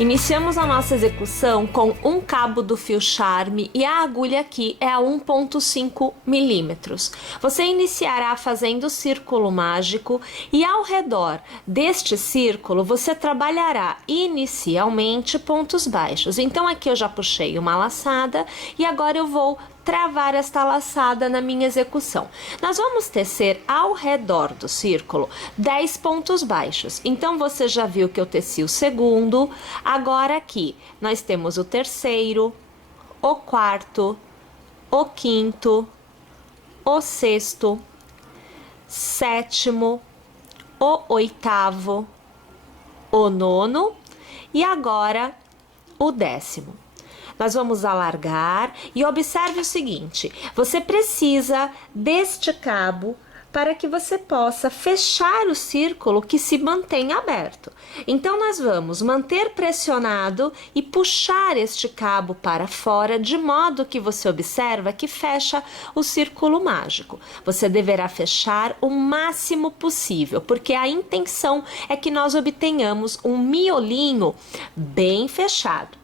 Iniciamos a nossa execução com um cabo do fio charme e a agulha aqui é a 1,5 milímetros. Você iniciará fazendo o círculo mágico e ao redor deste círculo você trabalhará inicialmente pontos baixos. Então aqui eu já puxei uma laçada e agora eu vou travar esta laçada na minha execução. Nós vamos tecer ao redor do círculo 10 pontos baixos. Então você já viu que eu teci o segundo. Agora aqui nós temos o terceiro, o quarto, o quinto, o sexto, sétimo, o oitavo, o nono e agora o 10º. Nós vamos alargar e observe o seguinte, você precisa deste cabo para que você possa fechar o círculo que se mantém aberto. Então, nós vamos manter pressionado e puxar este cabo para fora, de modo que você observa que fecha o círculo mágico. Você deverá fechar o máximo possível, porque a intenção é que nós obtenhamos um miolinho bem fechado.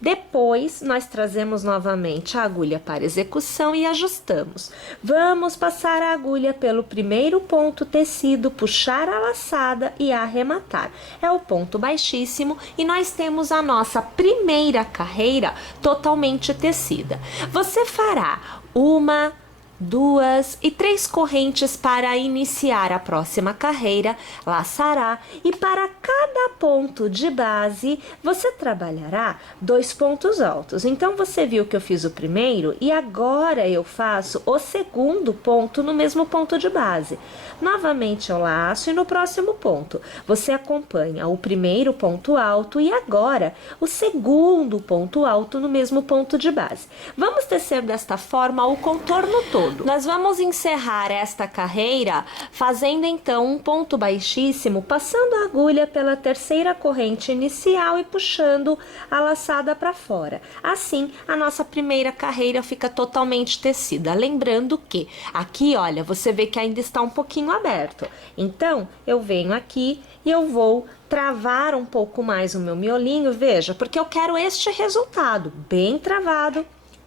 Depois, nós trazemos novamente a agulha para execução e ajustamos. Vamos passar a agulha pelo primeiro ponto tecido, puxar a laçada e arrematar. É o ponto baixíssimo e nós temos a nossa primeira carreira totalmente tecida. Você fará uma, 2 e 3 correntes para iniciar a próxima carreira, laçará e para cada ponto de base você trabalhará 2 pontos altos. Então você viu que eu fiz o primeiro e agora eu faço o segundo ponto no mesmo ponto de base. Novamente eu laço e no próximo ponto você acompanha o primeiro ponto alto e agora o segundo ponto alto no mesmo ponto de base. Vamos tecer desta forma o contorno todo. Nós vamos encerrar esta carreira fazendo então um ponto baixíssimo, passando a agulha pela terceira corrente inicial e puxando a laçada para fora. Assim, a nossa primeira carreira fica totalmente tecida. Lembrando que aqui, olha, você vê que ainda está um pouquinho aberto. Então, eu venho aqui e eu vou travar um pouco mais o meu miolinho, veja, porque eu quero este resultado bem travado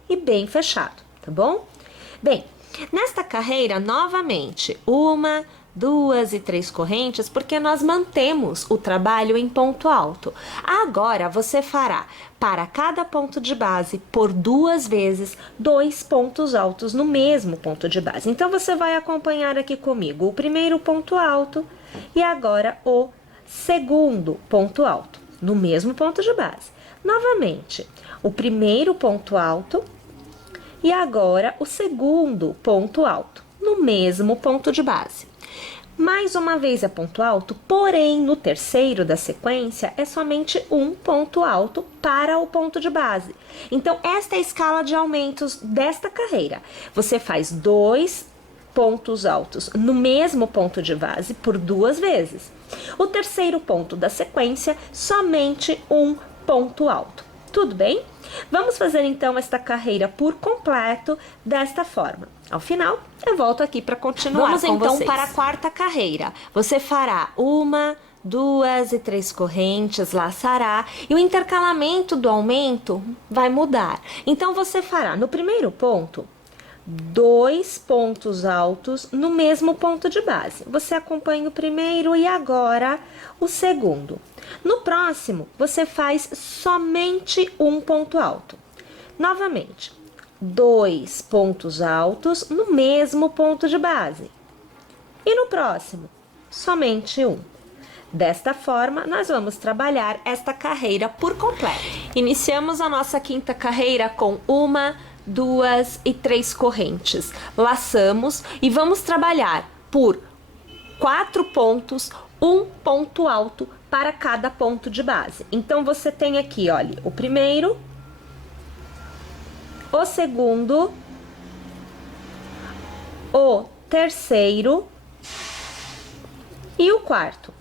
e bem fechado, tá bom? Bem, nesta carreira, novamente, 1, 2 e 3 correntes, porque nós mantemos o trabalho em ponto alto. Agora, você fará para cada ponto de base, por 2 vezes, 2 pontos altos no mesmo ponto de base. Então, você vai acompanhar aqui comigo o primeiro ponto alto e agora o segundo ponto alto, no mesmo ponto de base. Novamente, o primeiro ponto alto e agora o segundo ponto alto, no mesmo ponto de base. Mais uma vez é ponto alto, porém no terceiro da sequência é somente um ponto alto para o ponto de base. Então, esta é a escala de aumentos desta carreira. Você faz 2 pontos altos no mesmo ponto de base por 2 vezes. O terceiro ponto da sequência, somente um ponto alto. Tudo bem? Vamos fazer então esta carreira por completo desta forma. Ao final, eu volto aqui para continuar com vocês. Vamos então para a quarta carreira. Você fará 1, 2 e 3 correntes, laçará e o intercalamento do aumento vai mudar. Então, você fará no primeiro ponto 2 pontos altos no mesmo ponto de base. Você acompanha o primeiro e agora o segundo. No próximo, você faz somente um ponto alto. Novamente, 2 pontos altos no mesmo ponto de base. E no próximo, somente um. Desta forma, nós vamos trabalhar esta carreira por completo. Iniciamos a nossa quinta carreira com 1, 2 e 3 correntes. Laçamos e vamos trabalhar por 4 pontos, um ponto alto para cada ponto de base. Então, você tem aqui, olha, o primeiro, o segundo, o terceiro e o quarto.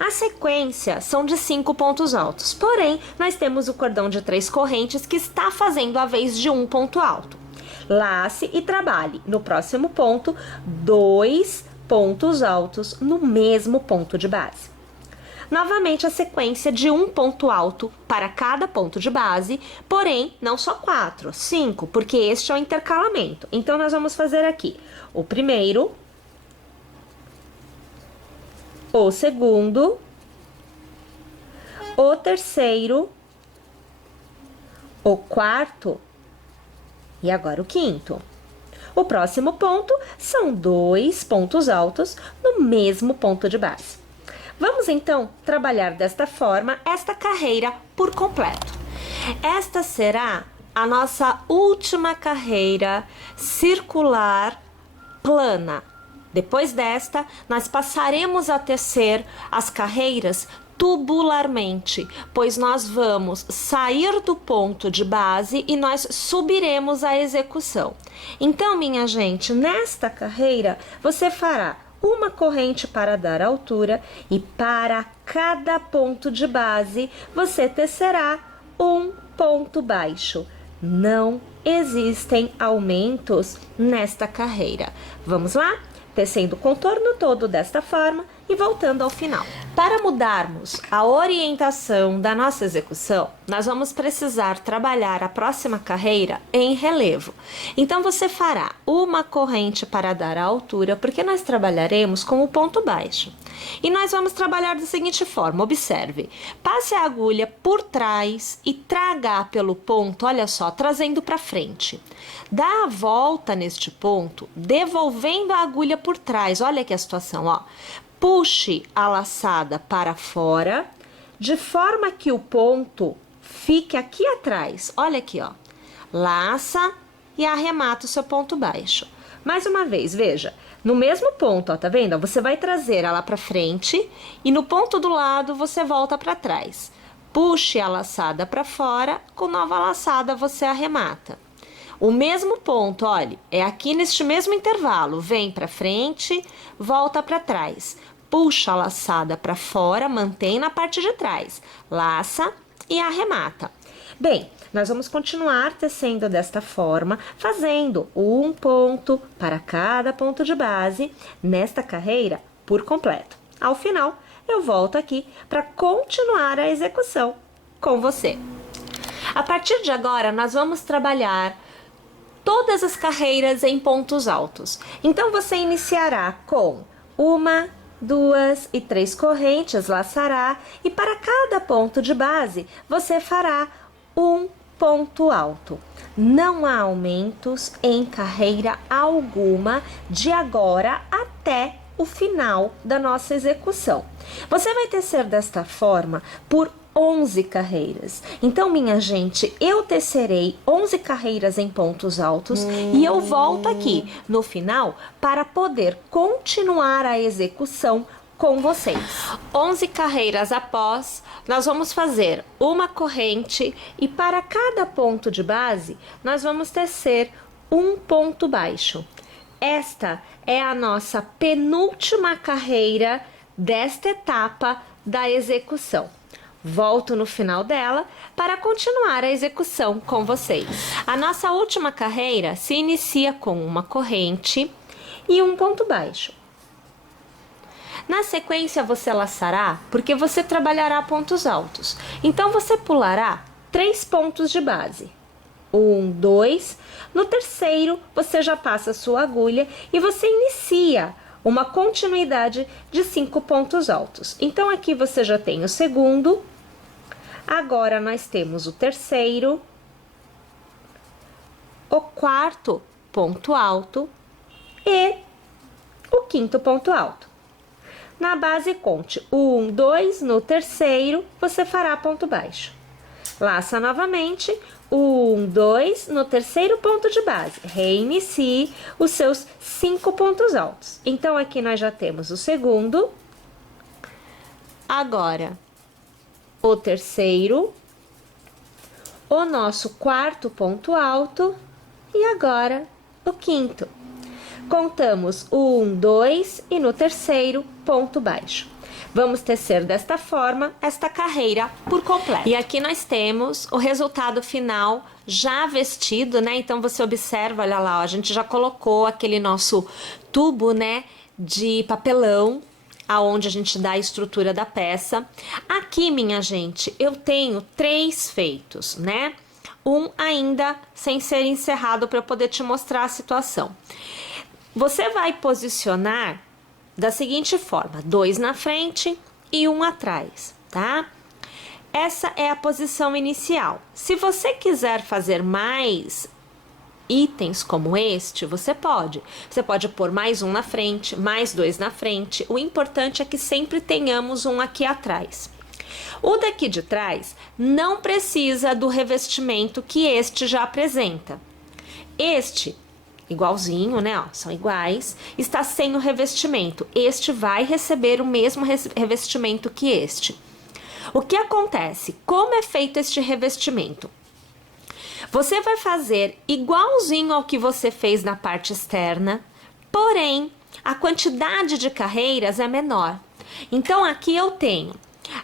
A sequência são de 5 pontos altos, porém, nós temos o cordão de 3 correntes que está fazendo a vez de um ponto alto. Lace e trabalhe no próximo ponto 2 pontos altos no mesmo ponto de base. novamente a sequência de um ponto alto para cada ponto de base, porém não só 4, 5, porque este é o intercalamento. Então nós vamos fazer aqui o primeiro, o segundo, o terceiro, o quarto e agora o quinto. O próximo ponto são 2 pontos altos no mesmo ponto de base. Vamos então trabalhar desta forma esta carreira por completo. Esta será a nossa última carreira circular plana. Depois desta, nós passaremos a tecer as carreiras tubularmente, pois nós vamos sair do ponto de base e nós subiremos a execução. Então, minha gente, nesta carreira, você fará uma corrente para dar altura e para cada ponto de base, você tecerá um ponto baixo. Não existem aumentos nesta carreira. Vamos lá? Tecendo o contorno todo desta forma e voltando ao final. Para mudarmos a orientação da nossa execução, nós vamos precisar trabalhar a próxima carreira em relevo. Então, você fará uma corrente para dar a altura, porque nós trabalharemos com o ponto baixo. E nós vamos trabalhar da seguinte forma, observe. Passe a agulha por trás e traga pelo ponto, olha só, trazendo para frente. Dá a volta neste ponto, devolvendo a agulha por trás, olha aqui a situação, ó. Puxe a laçada para fora, de forma que o ponto fique aqui atrás. Olha aqui, ó. Laça e arremata o seu ponto baixo. Mais uma vez, veja, no mesmo ponto, ó, tá vendo? Você vai trazer ela para frente e no ponto do lado você volta para trás. Puxe a laçada para fora, com nova laçada você arremata. O mesmo ponto, olha, é aqui neste mesmo intervalo, vem para frente, volta para trás. Puxa a laçada para fora, mantém na parte de trás, laça e arremata. Bem, nós vamos continuar tecendo desta forma, fazendo um ponto para cada ponto de base nesta carreira por completo. Ao final, eu volto aqui para continuar a execução com você. A partir de agora, nós vamos trabalhar todas as carreiras em pontos altos. Então, você iniciará com 1, 2 e 3 correntes, laçará, e para cada ponto de base, você fará um ponto alto. Não há aumentos em carreira alguma de agora até o final da nossa execução. Você vai tecer desta forma por 11 carreiras. Então, minha gente, eu tecerei 11 carreiras em pontos altos e eu volto aqui no final para poder continuar a execução com vocês. 11 carreiras após, nós vamos fazer uma corrente e para cada ponto de base, nós vamos tecer um ponto baixo. Esta é a nossa penúltima carreira desta etapa da execução. Volto no final dela para continuar a execução com vocês. A nossa última carreira se inicia com uma corrente e um ponto baixo. Na sequência, você laçará, porque você trabalhará pontos altos. Então, você pulará 3 pontos de base. 1, 2. No terceiro, você já passa a sua agulha e você inicia uma continuidade de 5 pontos altos. Então, aqui você já tem o segundo. Agora, nós temos o terceiro, o quarto ponto alto e o quinto ponto alto. Na base, conte 1, 2, no terceiro, você fará ponto baixo. Laça novamente, 1, 2, no terceiro ponto de base. Reinicie os seus 5 pontos altos. Então, aqui nós já temos o segundo. Agora, o terceiro, o nosso quarto ponto alto e agora o quinto. Contamos 1, 2 e no terceiro, ponto baixo. Vamos tecer desta forma esta carreira por completo. E aqui nós temos o resultado final já vestido, né? Então, você observa, olha lá, ó, a gente já colocou aquele nosso tubo, né, de papelão aonde a gente dá a estrutura da peça. Aqui, minha gente, eu tenho 3 feitos, né? Um ainda sem ser encerrado para eu poder te mostrar a situação. Você vai posicionar da seguinte forma: 2 na frente e 1 atrás, tá? Essa é a posição inicial. Se você quiser fazer mais itens como este, você pode. Você pode pôr mais 1 na frente, mais 2 na frente. O importante é que sempre tenhamos um aqui atrás. O daqui de trás não precisa do revestimento que este já apresenta. Este, igualzinho, né? Ó, são iguais, está sem o revestimento. Este vai receber o mesmo revestimento que este. O que acontece? Como é feito este revestimento? Você vai fazer igualzinho ao que você fez na parte externa, porém, a quantidade de carreiras é menor. Então, aqui eu tenho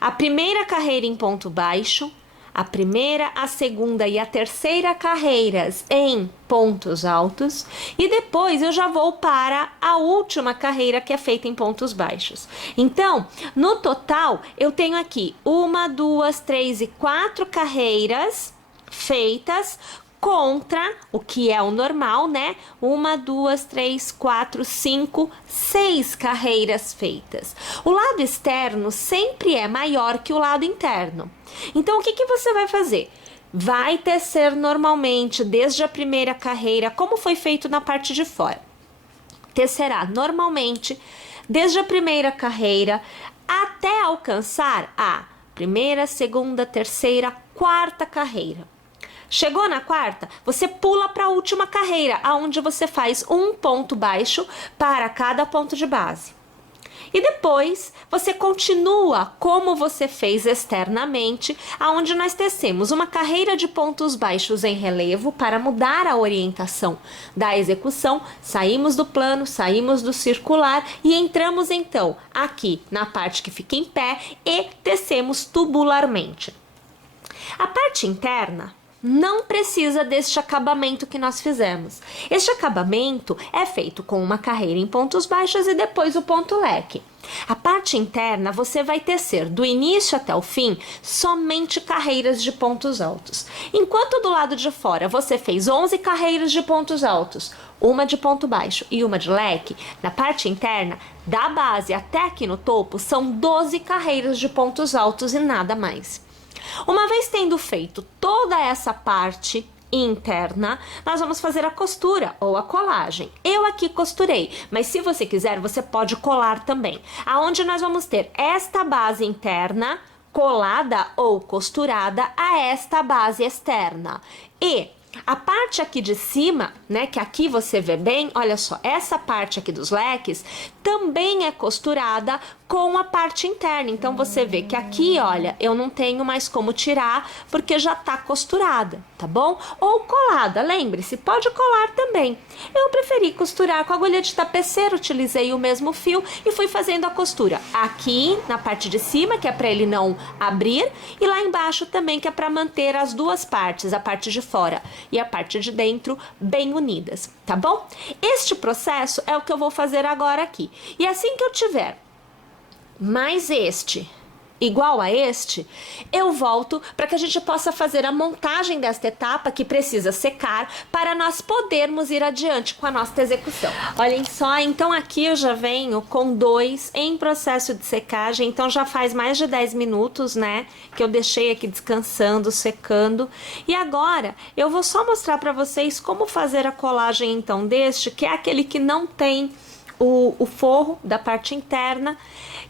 a primeira carreira em ponto baixo, a primeira, a segunda e a terceira carreiras em pontos altos, e depois eu já vou para a última carreira, que é feita em pontos baixos. Então, no total, eu tenho aqui 1, 2, 3 e 4 carreiras feitas contra o que é o normal, né? 1, 2, 3, 4, 5, 6 carreiras feitas. O lado externo sempre é maior que o lado interno. Então, o que você vai fazer? Vai tecer normalmente desde a primeira carreira, como foi feito na parte de fora. Tecerá normalmente desde a primeira carreira até alcançar a primeira, segunda, terceira, quarta carreira. Chegou na quarta, você pula para a última carreira, aonde você faz um ponto baixo para cada ponto de base. E depois, você continua como você fez externamente, aonde nós tecemos uma carreira de pontos baixos em relevo para mudar a orientação da execução. Saímos do plano, saímos do circular e entramos então aqui na parte que fica em pé e tecemos tubularmente. A parte interna não precisa deste acabamento que nós fizemos. Este acabamento é feito com uma carreira em pontos baixos e depois o ponto leque. A parte interna você vai tecer do início até o fim somente carreiras de pontos altos. Enquanto do lado de fora você fez 11 carreiras de pontos altos, uma de ponto baixo e uma de leque, na parte interna, da base até aqui no topo, são 12 carreiras de pontos altos e nada mais. Uma vez tendo feito toda essa parte interna, nós vamos fazer a costura ou a colagem. Eu aqui costurei, mas se você quiser, você pode colar também. Aonde nós vamos ter esta base interna colada ou costurada a esta base externa. E a parte aqui de cima, né, que aqui você vê bem, olha só, essa parte aqui dos leques também é costurada com a parte interna. Então, você vê que aqui, olha, eu não tenho mais como tirar porque já tá costurada, tá bom? Ou colada, lembre-se, pode colar também. Eu preferi costurar com agulha de tapeceiro, utilizei o mesmo fio e fui fazendo a costura aqui na parte de cima, que é para ele não abrir, e lá embaixo também, que é para manter as duas partes, a parte de fora e a parte de dentro bem unidas, tá bom? Este processo é o que eu vou fazer agora aqui. E assim que eu tiver mais este igual a este, eu volto para que a gente possa fazer a montagem desta etapa que precisa secar para nós podermos ir adiante com a nossa execução. Olhem só, então aqui eu já venho com 2 em processo de secagem, então já faz mais de 10 minutos, né, que eu deixei aqui descansando, secando, e agora eu vou só mostrar para vocês como fazer a colagem então deste, que é aquele que não tem o forro da parte interna,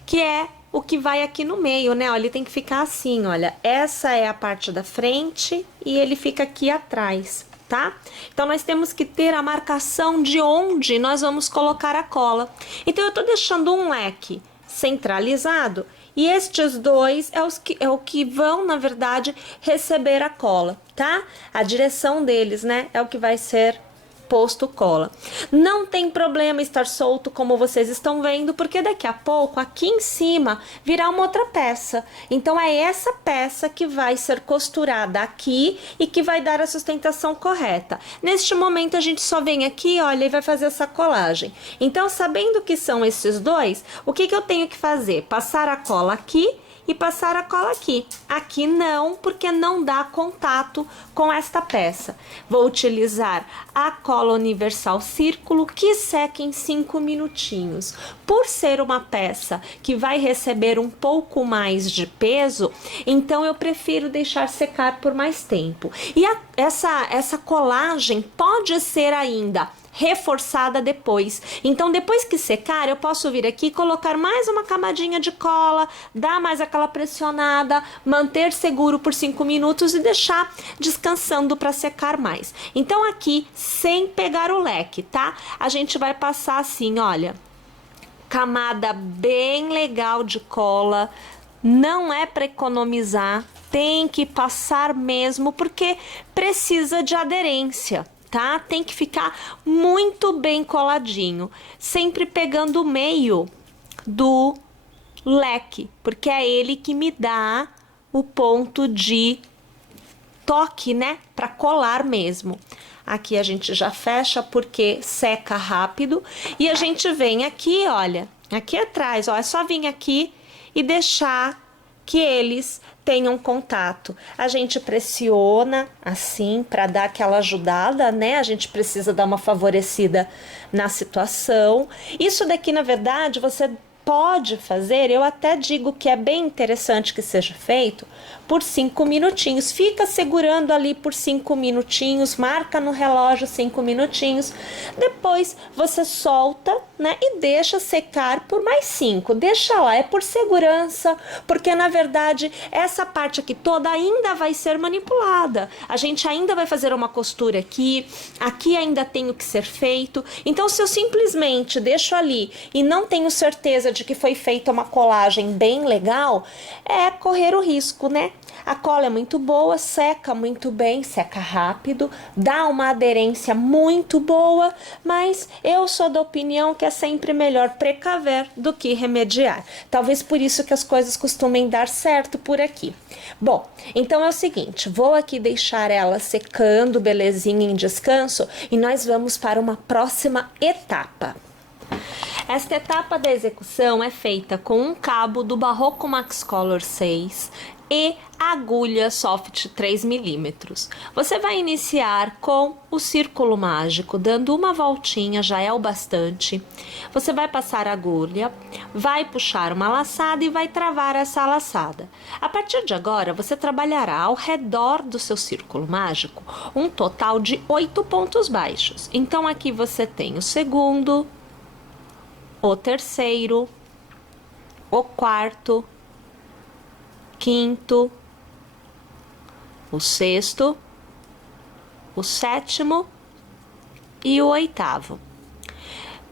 que é o que vai aqui no meio, né? Ó, ele tem que ficar assim, olha. Essa é a parte da frente e ele fica aqui atrás, tá? Então, nós temos que ter a marcação de onde nós vamos colocar a cola. Então, eu tô deixando um leque centralizado e estes 2 é o que vão, na verdade, receber a cola, tá? A direção deles, né? É o que vai ser posto cola. Não tem problema estar solto como vocês estão vendo, porque daqui a pouco aqui em cima virá uma outra peça. Então é essa peça que vai ser costurada aqui e que vai dar a sustentação correta. Neste momento a gente só vem aqui, olha, e vai fazer essa colagem. Então, sabendo que são esses dois, o que eu tenho que fazer? Passar a cola aqui e passar a cola aqui. Aqui não, porque não dá contato com esta peça. Vou utilizar a cola universal círculo, que seca em 5 minutinhos. Por ser uma peça que vai receber um pouco mais de peso, então eu prefiro deixar secar por mais tempo. E essa colagem pode ser ainda reforçada depois. Então, depois que secar, eu posso vir aqui, colocar mais uma camadinha de cola, dar mais aquela pressionada, manter seguro por 5 minutos e deixar descansando para secar mais. Então, aqui, sem pegar o leque, tá? A gente vai passar assim, olha, camada bem legal de cola, não é para economizar, tem que passar mesmo, porque precisa de aderência. Tá? Tem que ficar muito bem coladinho, sempre pegando o meio do leque, porque é ele que me dá o ponto de toque, né? Para colar mesmo. Aqui a gente já fecha porque seca rápido e a gente vem aqui, olha, aqui atrás, ó, é só vir aqui e deixar que eles tenham contato. A gente pressiona assim para dar aquela ajudada, né? A gente precisa dar uma favorecida na situação. Isso daqui, na verdade, você pode fazer, eu até digo que é bem interessante que seja feito por 5 minutinhos. Fica segurando ali por 5 minutinhos, marca no relógio 5 minutinhos. Depois você solta, né, e deixa secar por mais 5. Deixa lá, é por segurança, porque na verdade essa parte aqui toda ainda vai ser manipulada. A gente ainda vai fazer uma costura aqui ainda tem o que ser feito. Então, se eu simplesmente deixo ali e não tenho certeza de que foi feita uma colagem bem legal, é correr o risco, né? A cola é muito boa, seca muito bem, seca rápido, dá uma aderência muito boa, mas eu sou da opinião que é sempre melhor precaver do que remediar. Talvez por isso que as coisas costumem dar certo por aqui. Bom, então é o seguinte, vou aqui deixar ela secando, belezinha, em descanso, e nós vamos para uma próxima etapa. Esta etapa da execução é feita com um cabo do Barroco Max Color 6 e agulha soft 3mm. Você vai iniciar com o círculo mágico, dando uma voltinha, já é o bastante. Você vai passar a agulha, vai puxar uma laçada e vai travar essa laçada. A partir de agora, você trabalhará ao redor do seu círculo mágico um total de 8 pontos baixos. Então, aqui você tem o segundo, o terceiro, o quarto, quinto, o sexto, o sétimo e o oitavo.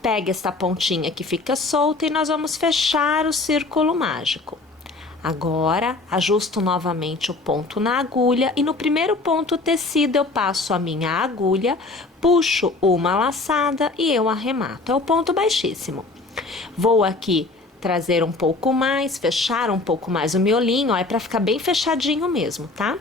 Pegue esta pontinha que fica solta e nós vamos fechar o círculo mágico. Agora, ajusto novamente o ponto na agulha e no primeiro ponto tecido eu passo a minha agulha, puxo uma laçada e eu arremato. É o ponto baixíssimo. Vou aqui trazer um pouco mais, fechar um pouco mais o miolinho, ó, é para ficar bem fechadinho mesmo, tá?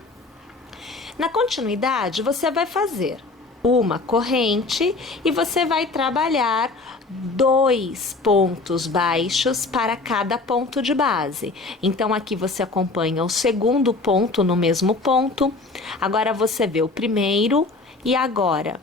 Na continuidade, você vai fazer uma corrente e você vai trabalhar 2 pontos baixos para cada ponto de base. Então, aqui você acompanha o segundo ponto no mesmo ponto. Agora, você vê o primeiro e agora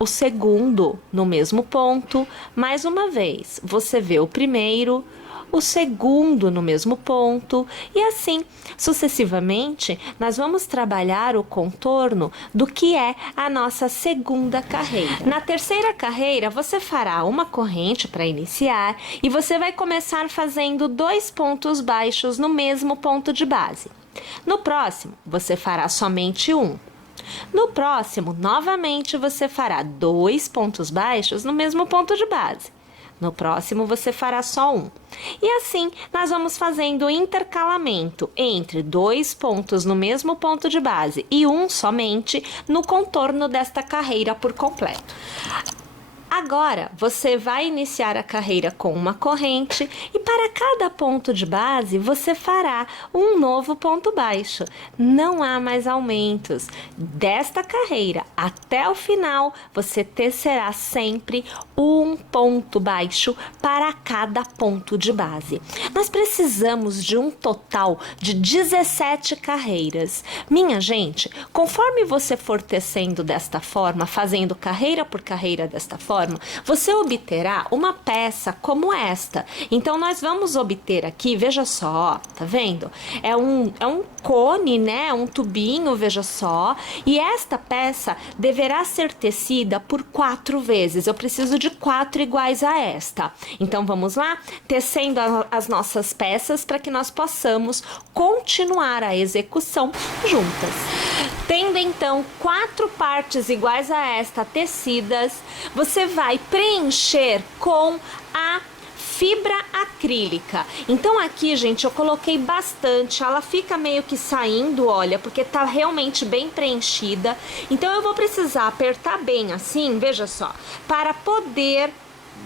o segundo no mesmo ponto. Mais uma vez, você vê o primeiro, o segundo no mesmo ponto e assim sucessivamente nós vamos trabalhar o contorno do que é a nossa segunda carreira. Na terceira carreira você fará uma corrente para iniciar e você vai começar fazendo 2 pontos baixos no mesmo ponto de base. No próximo você fará somente um. No próximo, novamente, você fará 2 pontos baixos no mesmo ponto de base. No próximo, você fará só um. E assim, nós vamos fazendo o intercalamento entre 2 pontos no mesmo ponto de base e um somente no contorno desta carreira por completo. Agora, você vai iniciar a carreira com uma corrente e para cada ponto de base, você fará um novo ponto baixo. Não há mais aumentos. Desta carreira até o final, você tecerá sempre um ponto baixo para cada ponto de base. Nós precisamos de um total de 17 carreiras. Minha gente, conforme você for tecendo desta forma, fazendo carreira por carreira desta forma, você obterá uma peça como esta. Então, nós vamos obter aqui, veja só, tá vendo? É um cone, né? Um tubinho, veja só. E esta peça deverá ser tecida por 4 vezes. Eu preciso de 4 iguais a esta. Então, vamos lá? Tecendo as nossas peças para que nós possamos continuar a execução juntas. Tendo então 4 partes iguais a esta tecidas, você vai preencher com a fibra acrílica. Então aqui, gente, eu coloquei bastante, ela fica meio que saindo, olha, porque tá realmente bem preenchida. Então eu vou precisar apertar bem assim, veja só, para poder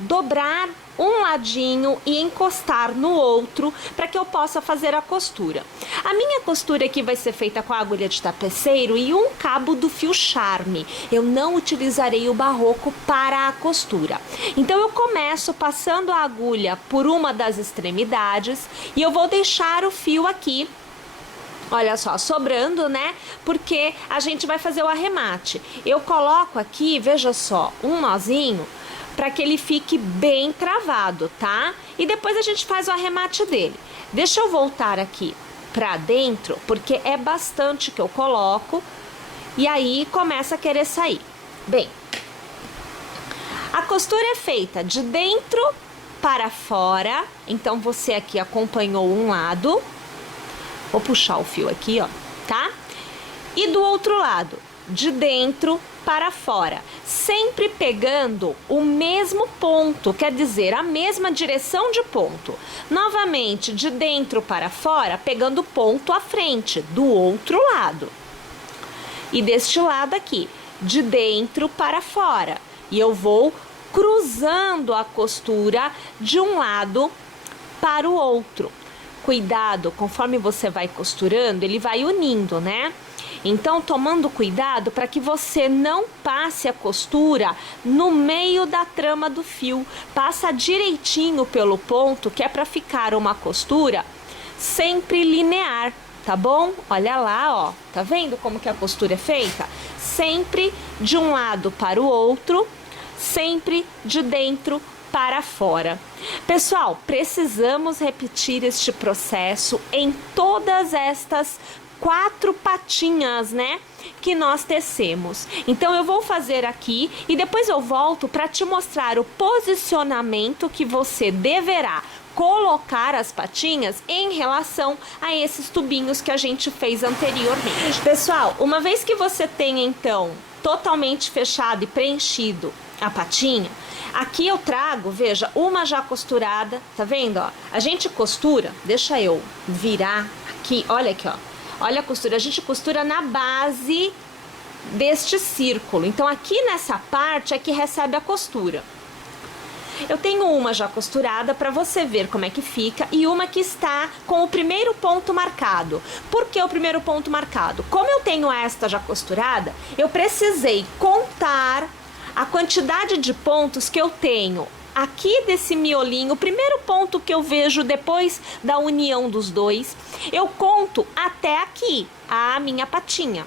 dobrar um ladinho e encostar no outro para que eu possa fazer a costura. A minha costura aqui vai ser feita com a agulha de tapeceiro e um cabo do fio charme. Eu não utilizarei o barroco para a costura. Então eu começo passando a agulha por uma das extremidades e eu vou deixar o fio aqui, olha só, sobrando, né? Porque a gente vai fazer o arremate. Eu coloco aqui, veja só, um nozinho para que ele fique bem travado, tá? E depois a gente faz o arremate dele. Deixa eu voltar aqui para dentro, porque é bastante que eu coloco e aí começa a querer sair. Bem, a costura é feita de dentro para fora, então você aqui acompanhou um lado. Vou puxar o fio aqui, ó, tá? E do outro lado, de dentro para fora, sempre pegando o mesmo ponto, quer dizer, a mesma direção de ponto. Novamente, de dentro para fora, pegando ponto à frente, do outro lado. E deste lado aqui, de dentro para fora. E eu vou cruzando a costura de um lado para o outro. Cuidado, conforme você vai costurando, ele vai unindo, né? Então, tomando cuidado para que você não passe a costura no meio da trama do fio. Passa direitinho pelo ponto, que é para ficar uma costura sempre linear, tá bom? Olha lá, ó, tá vendo como que a costura é feita? Sempre de um lado para o outro, sempre de dentro para fora. Pessoal, precisamos repetir este processo em todas estas 4 patinhas, né, que nós tecemos. Então eu vou fazer aqui e depois eu volto para te mostrar o posicionamento que você deverá colocar as patinhas em relação a esses tubinhos que a gente fez anteriormente. Pessoal, uma vez que você tenha então totalmente fechado e preenchido a patinha, aqui eu trago, veja, uma já costurada, tá vendo, ó? A gente costura, deixa eu virar aqui, olha aqui, ó. Olha a costura, a gente costura na base deste círculo. Então, aqui nessa parte é que recebe a costura. Eu tenho uma já costurada para você ver como é que fica e uma que está com o primeiro ponto marcado. Por que o primeiro ponto marcado? Como eu tenho esta já costurada, eu precisei contar a quantidade de pontos que eu tenho aqui desse miolinho, o primeiro ponto que eu vejo depois da união dos dois, eu conto até aqui, a minha patinha.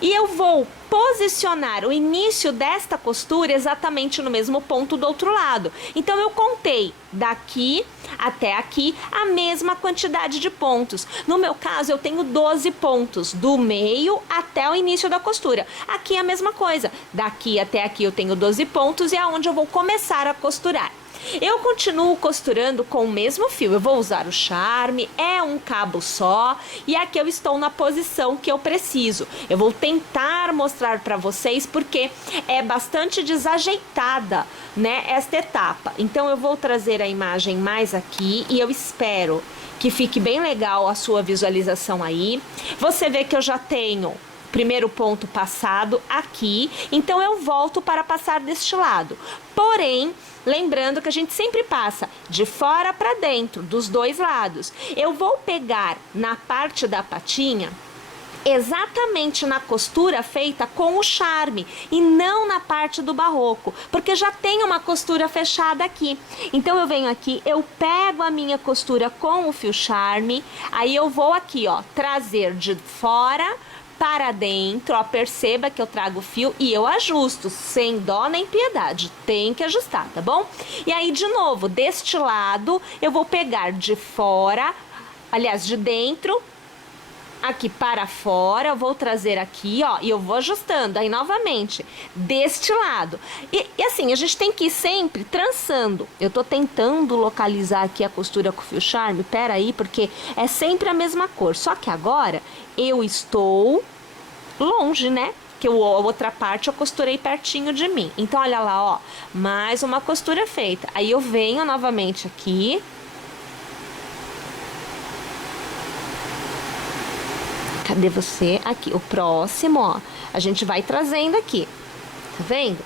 E eu vou posicionar o início desta costura exatamente no mesmo ponto do outro lado. Então, eu contei daqui até aqui a mesma quantidade de pontos. No meu caso, eu tenho 12 pontos, do meio até o início da costura. Aqui é a mesma coisa. Daqui até aqui eu tenho 12 pontos e é onde eu vou começar a costurar. Eu continuo costurando com o mesmo fio. Eu vou usar o charme, é um cabo só, e aqui eu estou na posição que eu preciso. Eu vou tentar mostrar para vocês porque é bastante desajeitada, né, esta etapa. Então eu vou trazer a imagem mais aqui e eu espero que fique bem legal a sua visualização aí. Você vê que eu já tenho primeiro ponto passado aqui, então eu volto para passar deste lado. Porém, lembrando que a gente sempre passa de fora para dentro, dos dois lados. Eu vou pegar na parte da patinha exatamente na costura feita com o charme e não na parte do barroco, porque já tem uma costura fechada aqui. Então eu venho aqui, eu pego a minha costura com o fio charme, aí eu vou aqui, ó, trazer de fora para dentro, ó, perceba que eu trago o fio e eu ajusto, sem dó nem piedade, tem que ajustar, tá bom? E aí, de novo, deste lado, eu vou pegar de fora, aliás, de dentro, aqui para fora, eu vou trazer aqui, ó, e eu vou ajustando, aí novamente, deste lado. E assim, a gente tem que ir sempre trançando. Eu tô tentando localizar aqui a costura com o fio charme, pera aí, porque é sempre a mesma cor, só que agora eu estou longe, né? Que a outra parte eu costurei pertinho de mim. Então, olha lá, ó, mais uma costura feita. Aí eu venho novamente aqui. Cadê você? Aqui, o próximo, ó, a gente vai trazendo aqui, tá vendo?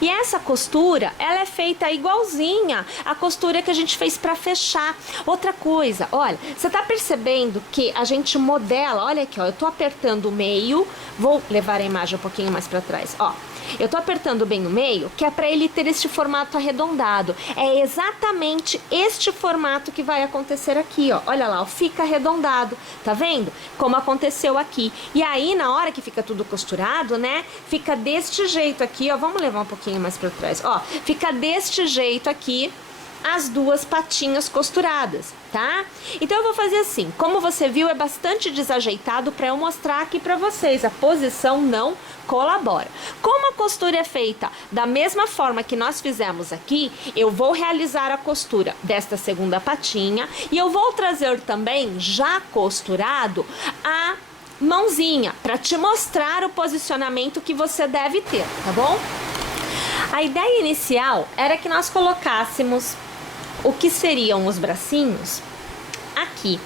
E essa costura, ela é feita igualzinha à costura que a gente fez pra fechar. Outra coisa, olha, você tá percebendo que a gente modela, olha aqui, ó, eu tô apertando o meio, vou levar a imagem um pouquinho mais pra trás, ó. Eu tô apertando bem o meio, que é para ele ter este formato arredondado. É exatamente este formato que vai acontecer aqui, ó. Olha lá, ó, fica arredondado, tá vendo? Como aconteceu aqui. E aí, na hora que fica tudo costurado, né, fica deste jeito aqui, ó. Vamos levar um pouquinho mais para trás, ó. Fica deste jeito aqui, as duas patinhas costuradas, tá? Então eu vou fazer assim, como você viu, é bastante desajeitado para eu mostrar aqui para vocês, a posição não colabora. Como a costura é feita da mesma forma que nós fizemos aqui, eu vou realizar a costura desta segunda patinha e eu vou trazer também, já costurado, a mãozinha, para te mostrar o posicionamento que você deve ter, tá bom? A ideia inicial era que nós colocássemos o que seriam os bracinhos aqui,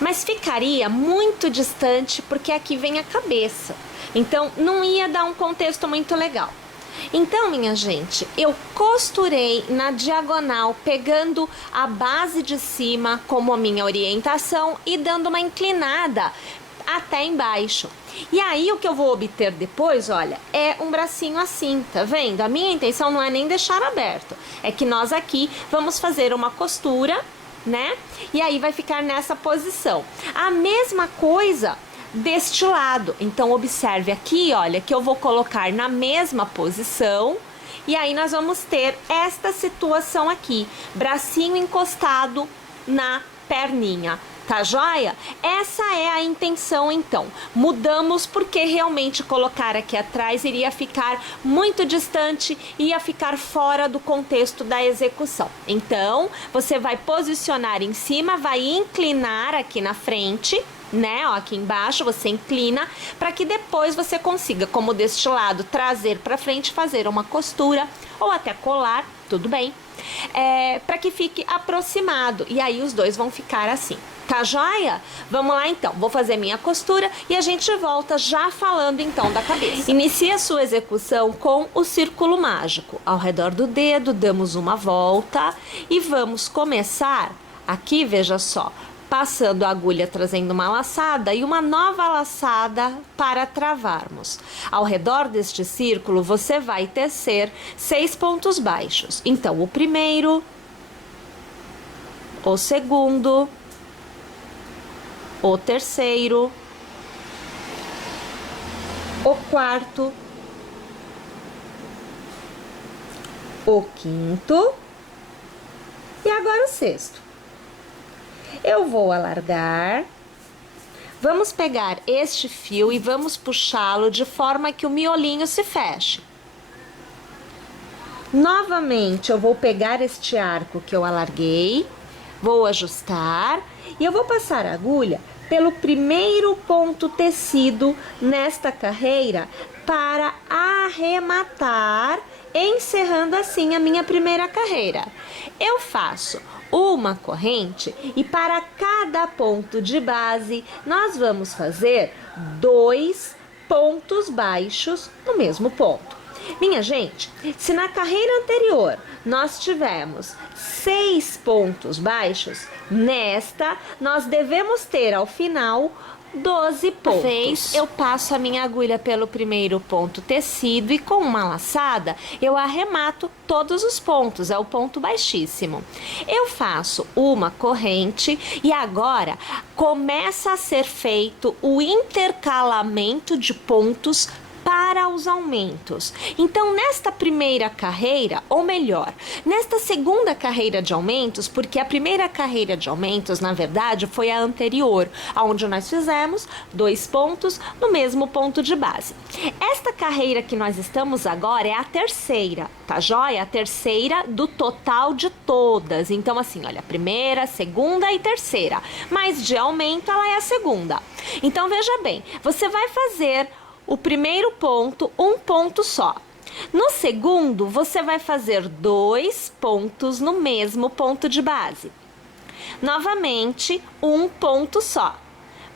mas ficaria muito distante porque aqui vem a cabeça, então não ia dar um contexto muito legal. Então, minha gente, eu costurei na diagonal, pegando a base de cima como a minha orientação e dando uma inclinada até embaixo. E aí o que eu vou obter depois, olha, é um bracinho assim, tá vendo? A minha intenção não é nem deixar aberto, é que nós aqui vamos fazer uma costura, né? E aí vai ficar nessa posição. A mesma coisa deste lado. Então observe aqui, olha, que eu vou colocar na mesma posição. E aí nós vamos ter esta situação aqui, bracinho encostado na perninha. Tá joia? Essa é a intenção, então. Mudamos porque realmente colocar aqui atrás iria ficar muito distante, ia ficar fora do contexto da execução. Então, você vai posicionar em cima, vai inclinar aqui na frente, né? Ó, aqui embaixo você inclina para que depois você consiga, como deste lado, trazer para frente, fazer uma costura ou até colar, tudo bem. Para que fique aproximado e aí os dois vão ficar assim. Tá joia? Vamos lá então, vou fazer minha costura e a gente volta já falando então da cabeça. Inicie a sua execução com o círculo mágico. Ao redor do dedo, damos uma volta e vamos começar aqui, veja só, passando a agulha, trazendo uma laçada e uma nova laçada para travarmos. Ao redor deste círculo, você vai tecer 6 pontos baixos. Então, o primeiro, o segundo, o terceiro, o quarto, o quinto e agora o sexto. Eu vou alargar, vamos pegar este fio e vamos puxá-lo de forma que o miolinho se feche. Novamente, eu vou pegar este arco que eu alarguei, vou ajustar e eu vou passar a agulha pelo primeiro ponto tecido nesta carreira para arrematar, encerrando assim a minha primeira carreira. Eu faço uma corrente e para cada ponto de base nós vamos fazer 2 pontos baixos no mesmo ponto. Minha gente, se na carreira anterior nós tivemos 6 pontos baixos, nesta nós devemos ter ao final 12 pontos. Vez eu passo a minha agulha pelo primeiro ponto tecido e com uma laçada eu arremato todos os pontos, é o ponto baixíssimo. Eu faço uma corrente e agora começa a ser feito o intercalamento de pontos para os aumentos. Então, nesta primeira carreira, ou melhor, nesta segunda carreira de aumentos, porque a primeira carreira de aumentos, na verdade, foi a anterior, onde nós fizemos 2 pontos no mesmo ponto de base. Esta carreira que nós estamos agora é a terceira, tá joia? A terceira do total de todas. Então, assim, olha, primeira, segunda e terceira. Mas de aumento, ela é a segunda. Então, veja bem, você vai fazer o primeiro ponto, um ponto só. No segundo, você vai fazer 2 pontos no mesmo ponto de base. Novamente, um ponto só.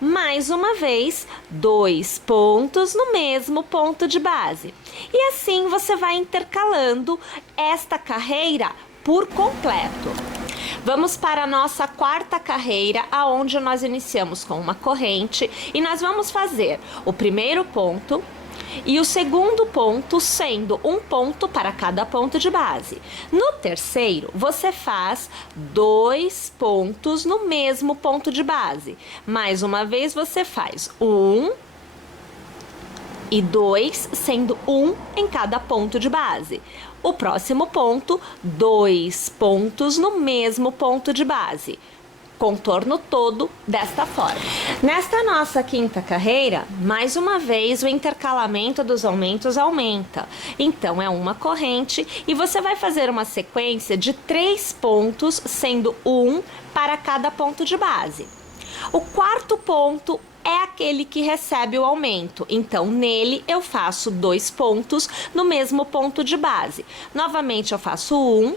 Mais uma vez, 2 pontos no mesmo ponto de base. E assim você vai intercalando esta carreira por completo. Vamos para a nossa quarta carreira, aonde nós iniciamos com uma corrente e nós vamos fazer o primeiro ponto e o segundo ponto sendo um ponto para cada ponto de base. No terceiro, você faz 2 pontos no mesmo ponto de base. Mais uma vez, você faz 1 e 2, sendo 1 em cada ponto de base. O próximo ponto, 2 pontos no mesmo ponto de base. Contorno todo desta forma. Nesta nossa quinta carreira, mais uma vez o intercalamento dos aumentos aumenta. Então, é uma corrente e você vai fazer uma sequência de 3 pontos, sendo 1 para cada ponto de base. O quarto ponto é aquele que recebe o aumento. Então, nele eu faço 2 pontos no mesmo ponto de base. Novamente, eu faço 1,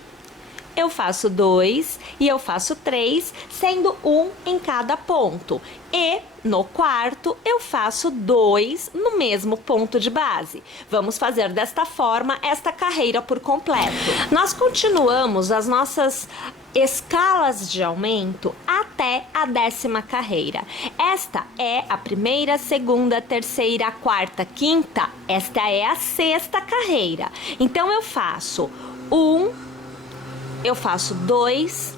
eu faço 2 e eu faço 3, sendo 1 em cada ponto. E no quarto, eu faço 2 no mesmo ponto de base. Vamos fazer desta forma esta carreira por completo. Nós continuamos as nossas escalas de aumento até a 10ª carreira. Esta é a primeira, segunda, terceira, quarta, quinta. Esta é a 6ª carreira. Então, eu faço 1, eu faço 2,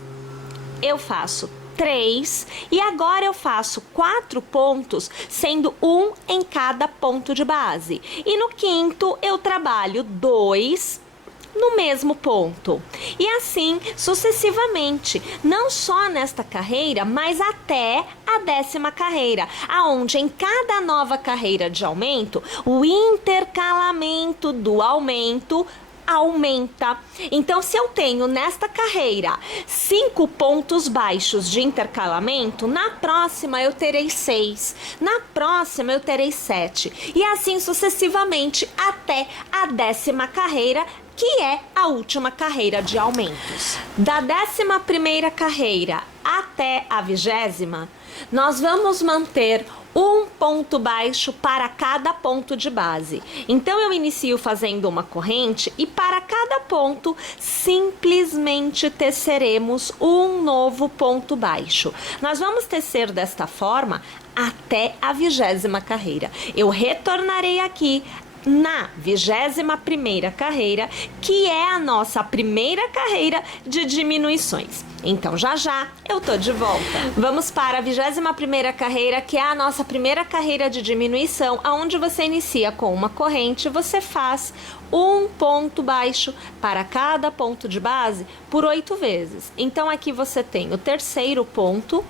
eu faço 3 e agora eu faço 4 pontos, sendo 1 em cada ponto de base. E no quinto, eu trabalho 2 no mesmo ponto. E assim sucessivamente, não só nesta carreira, mas até a 10ª carreira, aonde em cada nova carreira de aumento, o intercalamento do aumento aumenta. Então, se eu tenho nesta carreira 5 pontos baixos de intercalamento, na próxima eu terei 6, na próxima eu terei 7 e assim sucessivamente até a 10ª carreira, que é a última carreira de aumentos. Da 11ª carreira até a 20ª, nós vamos manter um ponto baixo para cada ponto de base. Então, eu inicio fazendo uma corrente e para cada ponto, simplesmente teceremos um novo ponto baixo. Nós vamos tecer desta forma até a 20ª carreira. Eu retornarei aqui na 21ª carreira, que é a nossa primeira carreira de diminuições. Então, já eu tô de volta. Vamos para a 21ª carreira, que é a nossa primeira carreira de diminuição, aonde você inicia com uma corrente, você faz um ponto baixo para cada ponto de base por 8 vezes. Então, aqui você tem o terceiro ponto,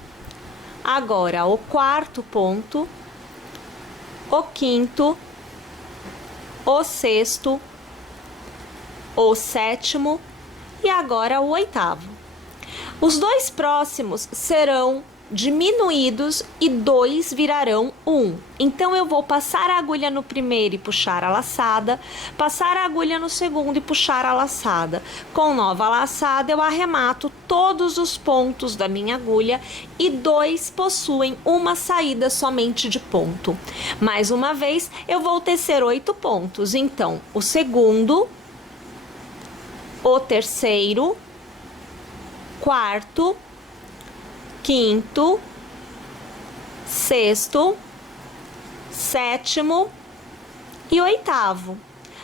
agora o quarto ponto, o quinto, o sexto, o sétimo e agora o oitavo. Os dois próximos serão diminuídos e 2 virarão 1. Então, eu vou passar a agulha no primeiro e puxar a laçada, passar a agulha no segundo e puxar a laçada. Com nova laçada, eu arremato todos os pontos da minha agulha e 2 possuem uma saída somente de ponto. Mais uma vez, eu vou tecer 8 pontos. Então, o segundo, o terceiro, quarto, quinto, sexto, sétimo e oitavo.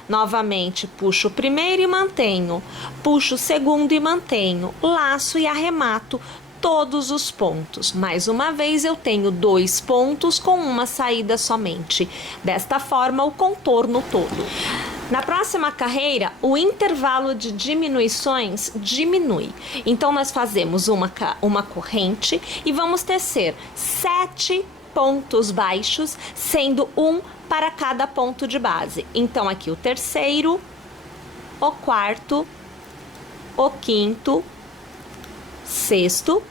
Novamente, puxo o primeiro e mantenho, puxo o segundo e mantenho, laço e arremato todos os pontos. Mais uma vez, eu tenho 2 pontos com uma saída somente. Desta forma, o contorno todo. Na próxima carreira, o intervalo de diminuições diminui. Então, nós fazemos uma corrente e vamos tecer 7 pontos baixos, sendo 1 para cada ponto de base. Então, aqui o terceiro, o quarto, o quinto, sexto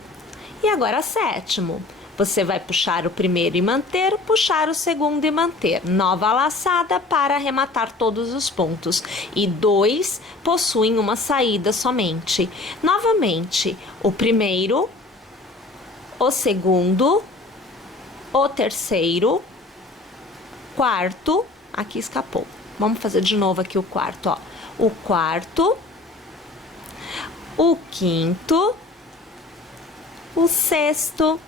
e agora sétimo. Você vai puxar o primeiro e manter, puxar o segundo e manter. Nova laçada para arrematar todos os pontos. E 2 possuem uma saída somente. Novamente, o primeiro, o segundo, o terceiro, quarto, aqui escapou. Vamos fazer de novo aqui o quarto, ó. O quarto, o quinto, o sexto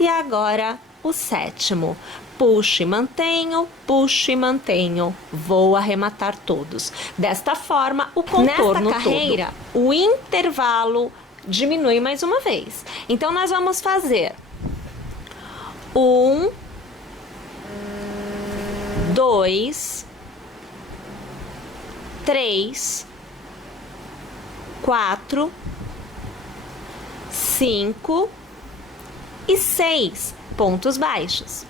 e agora o sétimo. Puxo e mantenho, puxo e mantenho. Vou arrematar todos. Desta forma, o contorno nesta carreira, todo. O intervalo diminui mais uma vez. Então, nós vamos fazer 1, 2, 3, 4, 5 e 6 pontos baixos.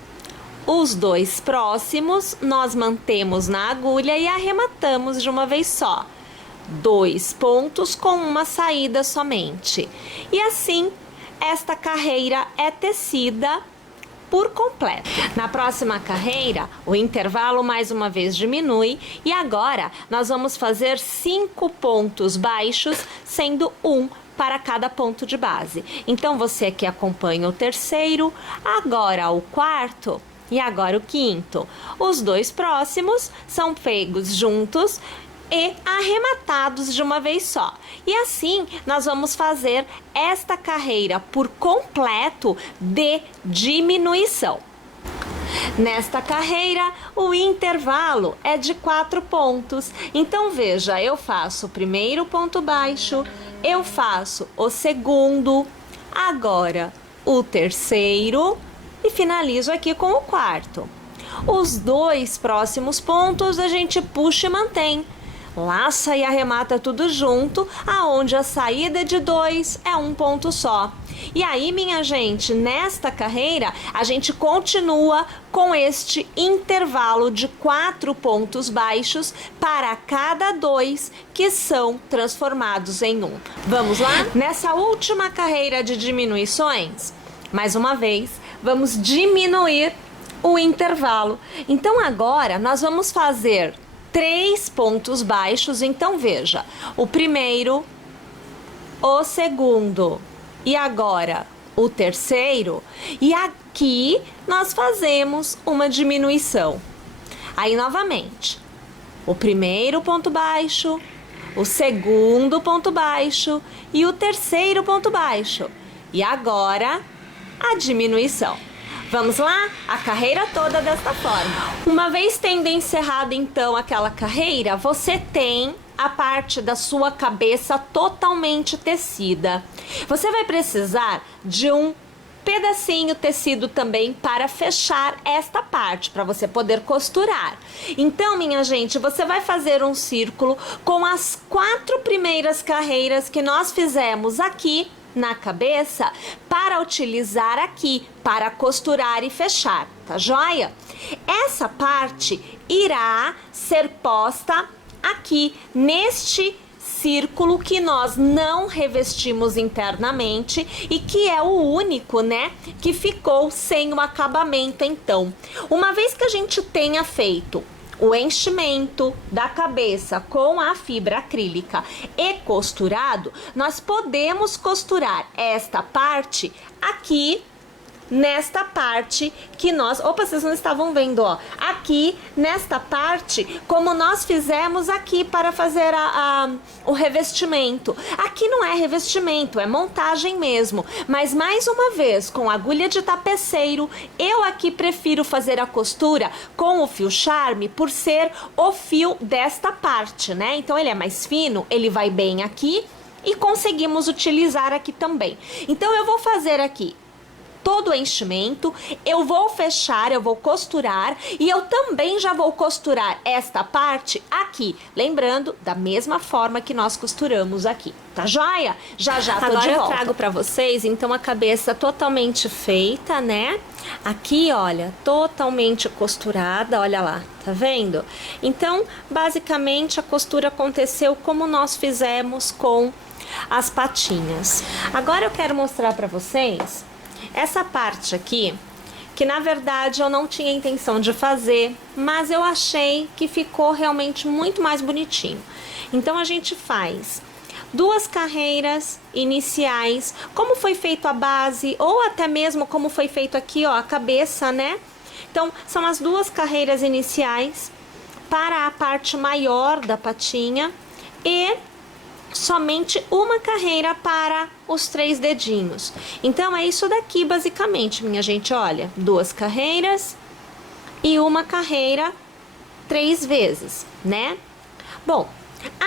Os 2 próximos nós mantemos na agulha e arrematamos de uma vez só. 2 pontos com uma saída somente. E assim, esta carreira é tecida por completo. Na próxima carreira, o intervalo mais uma vez diminui e agora nós vamos fazer 5 pontos baixos, sendo 1 para cada ponto de base. Então, você aqui acompanha o terceiro, agora o quarto e agora o quinto. Os 2 próximos são pegos juntos e arrematados de uma vez só. E assim, nós vamos fazer esta carreira por completo de diminuição. Nesta carreira, o intervalo é de 4 pontos. Então, veja, eu faço o primeiro ponto baixo, eu faço o segundo, agora o terceiro e finalizo aqui com o quarto. Os 2 próximos pontos a gente puxa e mantém. Laça e arremata tudo junto, aonde a saída de 2 é um ponto só. E aí, minha gente, nesta carreira, a gente continua com este intervalo de 4 pontos baixos para cada 2 que são transformados em 1. Vamos lá? Nessa última carreira de diminuições, mais uma vez, vamos diminuir o intervalo. Então, agora, nós vamos fazer 3 pontos baixos. Então, veja, o primeiro, o segundo e agora o terceiro. E aqui nós fazemos uma diminuição. Aí, novamente, o primeiro ponto baixo, o segundo ponto baixo e o terceiro ponto baixo. E agora, a diminuição. Vamos lá? A carreira toda desta forma. Uma vez tendo encerrado, então, aquela carreira, você tem a parte da sua cabeça totalmente tecida. Você vai precisar de um pedacinho tecido também para fechar esta parte, para você poder costurar. Então, minha gente, você vai fazer um círculo com as 4 primeiras carreiras que nós fizemos aqui na cabeça para utilizar aqui, para costurar e fechar, tá joia? Essa parte irá ser posta aqui neste círculo que nós não revestimos internamente e que é o único, né, que ficou sem o acabamento. Então, uma vez que a gente tenha feito o enchimento da cabeça com a fibra acrílica e costurado, nós podemos costurar esta parte aqui nesta parte que nós... Opa, vocês não estavam vendo, ó. Aqui, nesta parte, como nós fizemos aqui para fazer o revestimento. Aqui não é revestimento, é montagem mesmo. Mas, mais uma vez, com agulha de tapeceiro, eu aqui prefiro fazer a costura com o fio charme por ser o fio desta parte, né? Então, ele é mais fino, ele vai bem aqui e conseguimos utilizar aqui também. Então, eu vou fazer aqui todo o enchimento, eu vou fechar, eu vou costurar e eu também já vou costurar esta parte aqui, lembrando da mesma forma que nós costuramos aqui, tá joia? Já tô Agora de volta. eu trago pra vocês, então, a cabeça totalmente feita, né? Aqui, olha, totalmente costurada, olha lá, tá vendo? Então, basicamente, a costura aconteceu como nós fizemos com as patinhas. Agora eu quero mostrar pra vocês essa parte aqui, que na verdade eu não tinha intenção de fazer, mas eu achei que ficou realmente muito mais bonitinho. Então a gente faz 2 carreiras iniciais, como foi feito a base, ou até mesmo como foi feito aqui, ó, a cabeça, né? Então são as 2 carreiras iniciais para a parte maior da patinha e somente uma carreira para os 3 dedinhos. Então é isso daqui basicamente, minha gente, olha, 2 carreiras e uma carreira 3 vezes, né? Bom,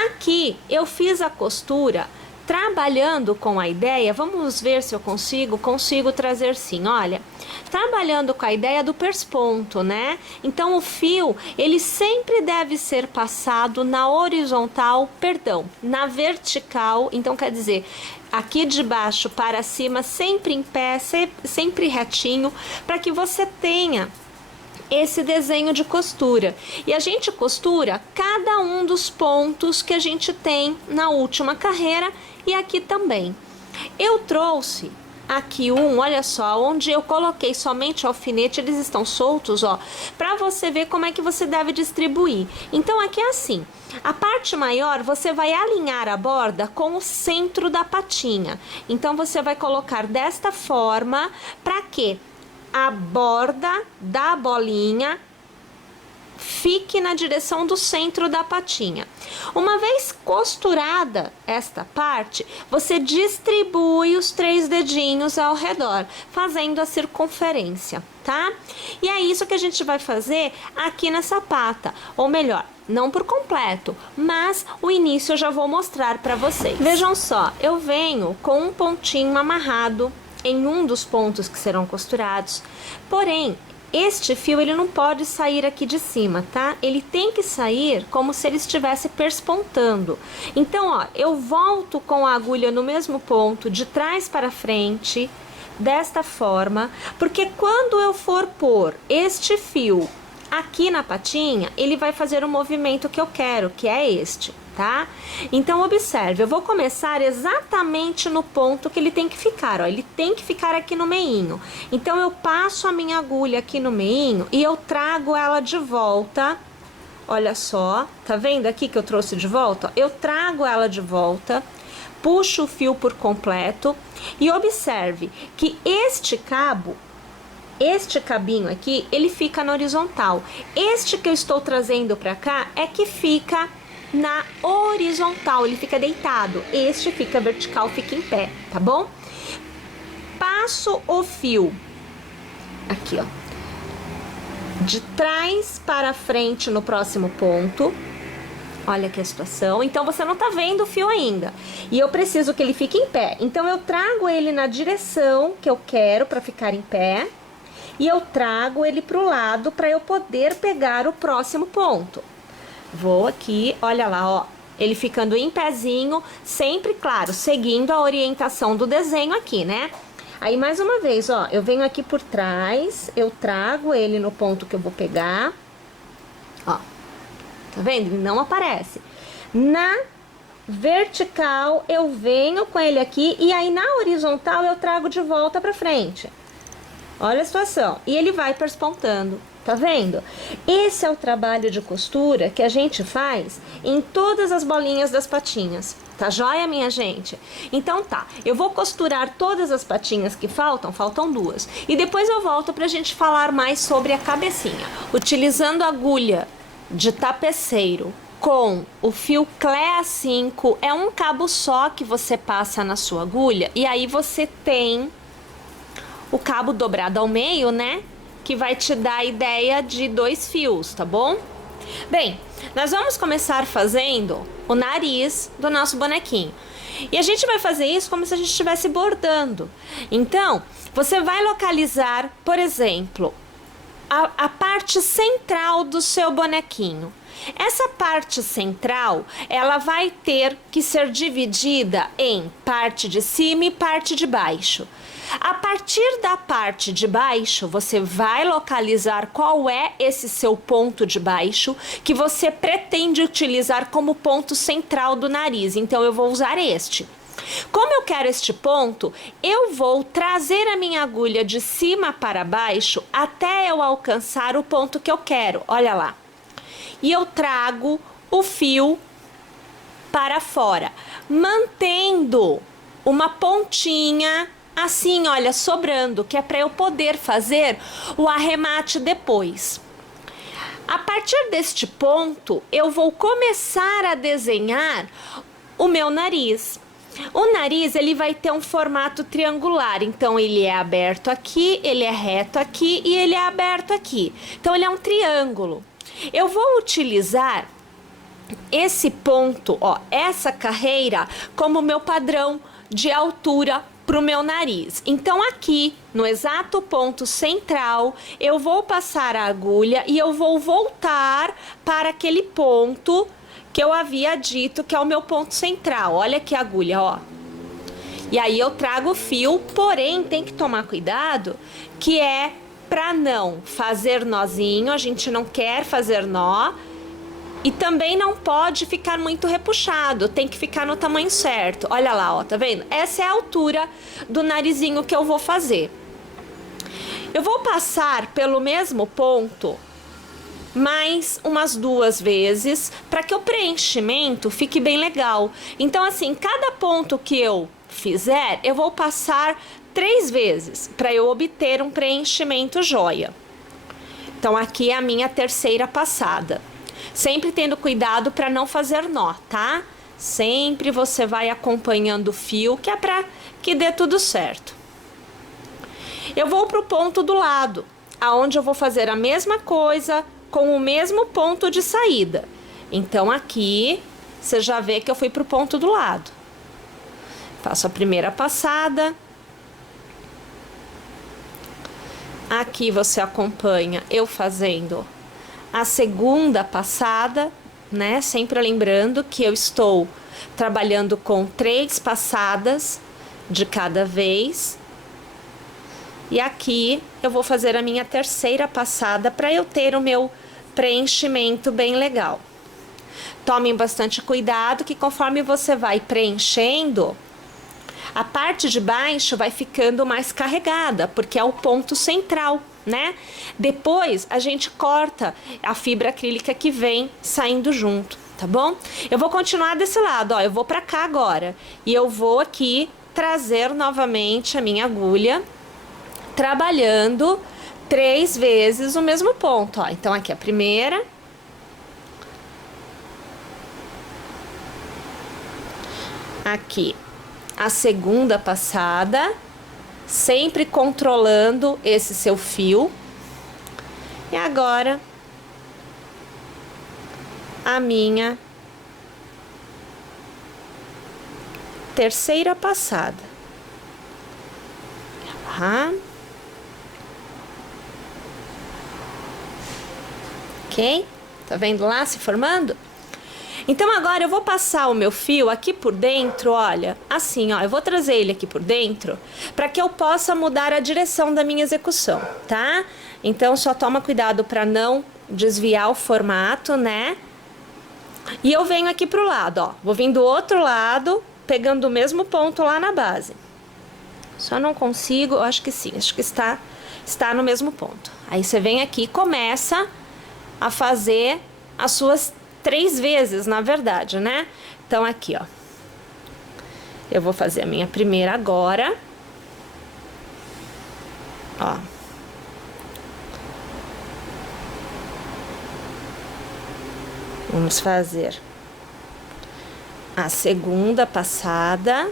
aqui eu fiz a costura trabalhando com a ideia, vamos ver se eu consigo trazer sim, olha, trabalhando com a ideia do persponto, né? Então o fio, ele sempre deve ser passado na horizontal, perdão, na vertical, então quer dizer, aqui de baixo para cima, sempre em pé, sempre retinho, para que você tenha esse desenho de costura. E a gente costura cada um dos pontos que a gente tem na última carreira e aqui também. Eu trouxe aqui olha só, onde eu coloquei somente alfinete, eles estão soltos, ó, para você ver como é que você deve distribuir. Então aqui é assim, a parte maior você vai alinhar a borda com o centro da patinha. Então você vai colocar desta forma, para que a borda da bolinha fique na direção do centro da patinha. Uma vez costurada esta parte, você distribui os 3 dedinhos ao redor, fazendo a circunferência, tá? E é isso que a gente vai fazer aqui nessa pata, ou melhor, não por completo, mas o início eu já vou mostrar para vocês. Vejam só, eu venho com um pontinho amarrado em um dos pontos que serão costurados, porém, este fio ele não pode sair aqui de cima, tá? Ele tem que sair como se ele estivesse perspontando. Então, ó, eu volto com a agulha no mesmo ponto, de trás para frente, desta forma, porque quando eu for pôr este fio aqui na patinha, ele vai fazer o movimento que eu quero, que é este, tá? Então, observe, eu vou começar exatamente no ponto que ele tem que ficar, ó, ele tem que ficar aqui no meinho. Então, eu passo a minha agulha aqui no meinho e eu trago ela de volta, olha só, tá vendo aqui que eu trouxe de volta? Eu trago ela de volta, puxo o fio por completo e observe que este cabo, este cabinho aqui, ele fica na horizontal. Este que eu estou trazendo pra cá é que fica na horizontal, ele fica deitado. Este fica vertical, fica em pé, tá bom? Passo o fio aqui, ó, de trás para frente no próximo ponto. Olha aqui a situação. Então, você não tá vendo o fio ainda. E eu preciso que ele fique em pé. Então, eu trago ele na direção que eu quero para ficar em pé. E eu trago ele pro lado para eu poder pegar o próximo ponto. Vou aqui, olha lá, ó. Ele ficando em pezinho, sempre, claro, seguindo a orientação do desenho aqui, né? Aí, mais uma vez, ó, eu venho aqui por trás, eu trago ele no ponto que eu vou pegar. Ó. tá vendo? Ele não aparece. Na vertical, eu venho com ele aqui e aí na horizontal eu trago de volta pra frente. Olha a situação. E ele vai perspontando. Tá vendo? Esse é o trabalho de costura que a gente faz em todas as bolinhas das patinhas. Tá joia, minha gente? Então tá, eu vou costurar todas as patinhas que faltam 2. E depois eu volto pra gente falar mais sobre a cabecinha. Utilizando agulha de tapeceiro com o fio Clea 5, é um cabo só que você passa na sua agulha e aí você tem o cabo dobrado ao meio, né? Que vai te dar a ideia de 2 fios, tá bom? Bem, nós vamos começar fazendo o nariz do nosso bonequinho. E a gente vai fazer isso como se a gente estivesse bordando. Então, você vai localizar, por exemplo, a parte central do seu bonequinho. Essa parte central, ela vai ter que ser dividida em parte de cima e parte de baixo. A partir da parte de baixo, você vai localizar qual é esse seu ponto de baixo que você pretende utilizar como ponto central do nariz. Então, eu vou usar este. Como eu quero este ponto, eu vou trazer a minha agulha de cima para baixo até eu alcançar o ponto que eu quero. Olha lá. E eu trago o fio para fora, mantendo uma pontinha assim, olha, sobrando, que é para eu poder fazer o arremate depois. A partir deste ponto, eu vou começar a desenhar o meu nariz. O nariz, ele vai ter um formato triangular, então ele é aberto aqui, ele é reto aqui e ele é aberto aqui. Então, ele é um triângulo. Eu vou utilizar esse ponto, ó, essa carreira, como meu padrão de altura para o meu nariz. Então, aqui, no exato ponto central, eu vou passar a agulha e eu vou voltar para aquele ponto que eu havia dito que é o meu ponto central. Olha aqui a agulha, ó. E aí eu trago o fio, porém tem que tomar cuidado que é para não fazer nozinho, a gente não quer fazer nó. E também não pode ficar muito repuxado, tem que ficar no tamanho certo. Olha lá, ó, tá vendo? Essa é a altura do narizinho que eu vou fazer. Eu vou passar pelo mesmo ponto mais umas 2 vezes para que o preenchimento fique bem legal. Então, assim, cada ponto que eu fizer, eu vou passar 3 vezes para eu obter um preenchimento joia. Então, aqui é a minha terceira passada. Sempre tendo cuidado para não fazer nó, tá? Sempre você vai acompanhando o fio, que é para que dê tudo certo. Eu vou pro ponto do lado, aonde eu vou fazer a mesma coisa com o mesmo ponto de saída. Então, aqui, você já vê que eu fui pro ponto do lado. Faço a primeira passada. Aqui você acompanha eu fazendo a segunda passada, né? Sempre lembrando que eu estou trabalhando com 3 passadas de cada vez. E aqui eu vou fazer a minha terceira passada para eu ter o meu preenchimento bem legal. Tomem bastante cuidado que conforme você vai preenchendo, a parte de baixo vai ficando mais carregada, porque é o ponto central, né? Depois a gente corta a fibra acrílica que vem saindo junto, tá bom? Eu vou continuar desse lado, ó, eu vou pra cá agora e eu vou aqui trazer novamente a minha agulha, trabalhando 3 vezes o mesmo ponto, ó. Então aqui a primeira, aqui a segunda passada, sempre controlando esse seu fio. E agora a minha terceira passada. Ok? Tá vendo lá se formando? Então agora eu vou passar o meu fio aqui por dentro, olha, assim, ó, eu vou trazer ele aqui por dentro para que eu possa mudar a direção da minha execução, tá? Então só toma cuidado para não desviar o formato, né? E eu venho aqui pro lado, ó. Vou vir do outro lado, pegando o mesmo ponto lá na base. Só não consigo, acho que sim, acho que está no mesmo ponto. Aí você vem aqui e começa a fazer as suas 3 vezes, na verdade, né? Então aqui, ó. Eu vou fazer a minha primeira agora. Ó. Vamos fazer a segunda passada.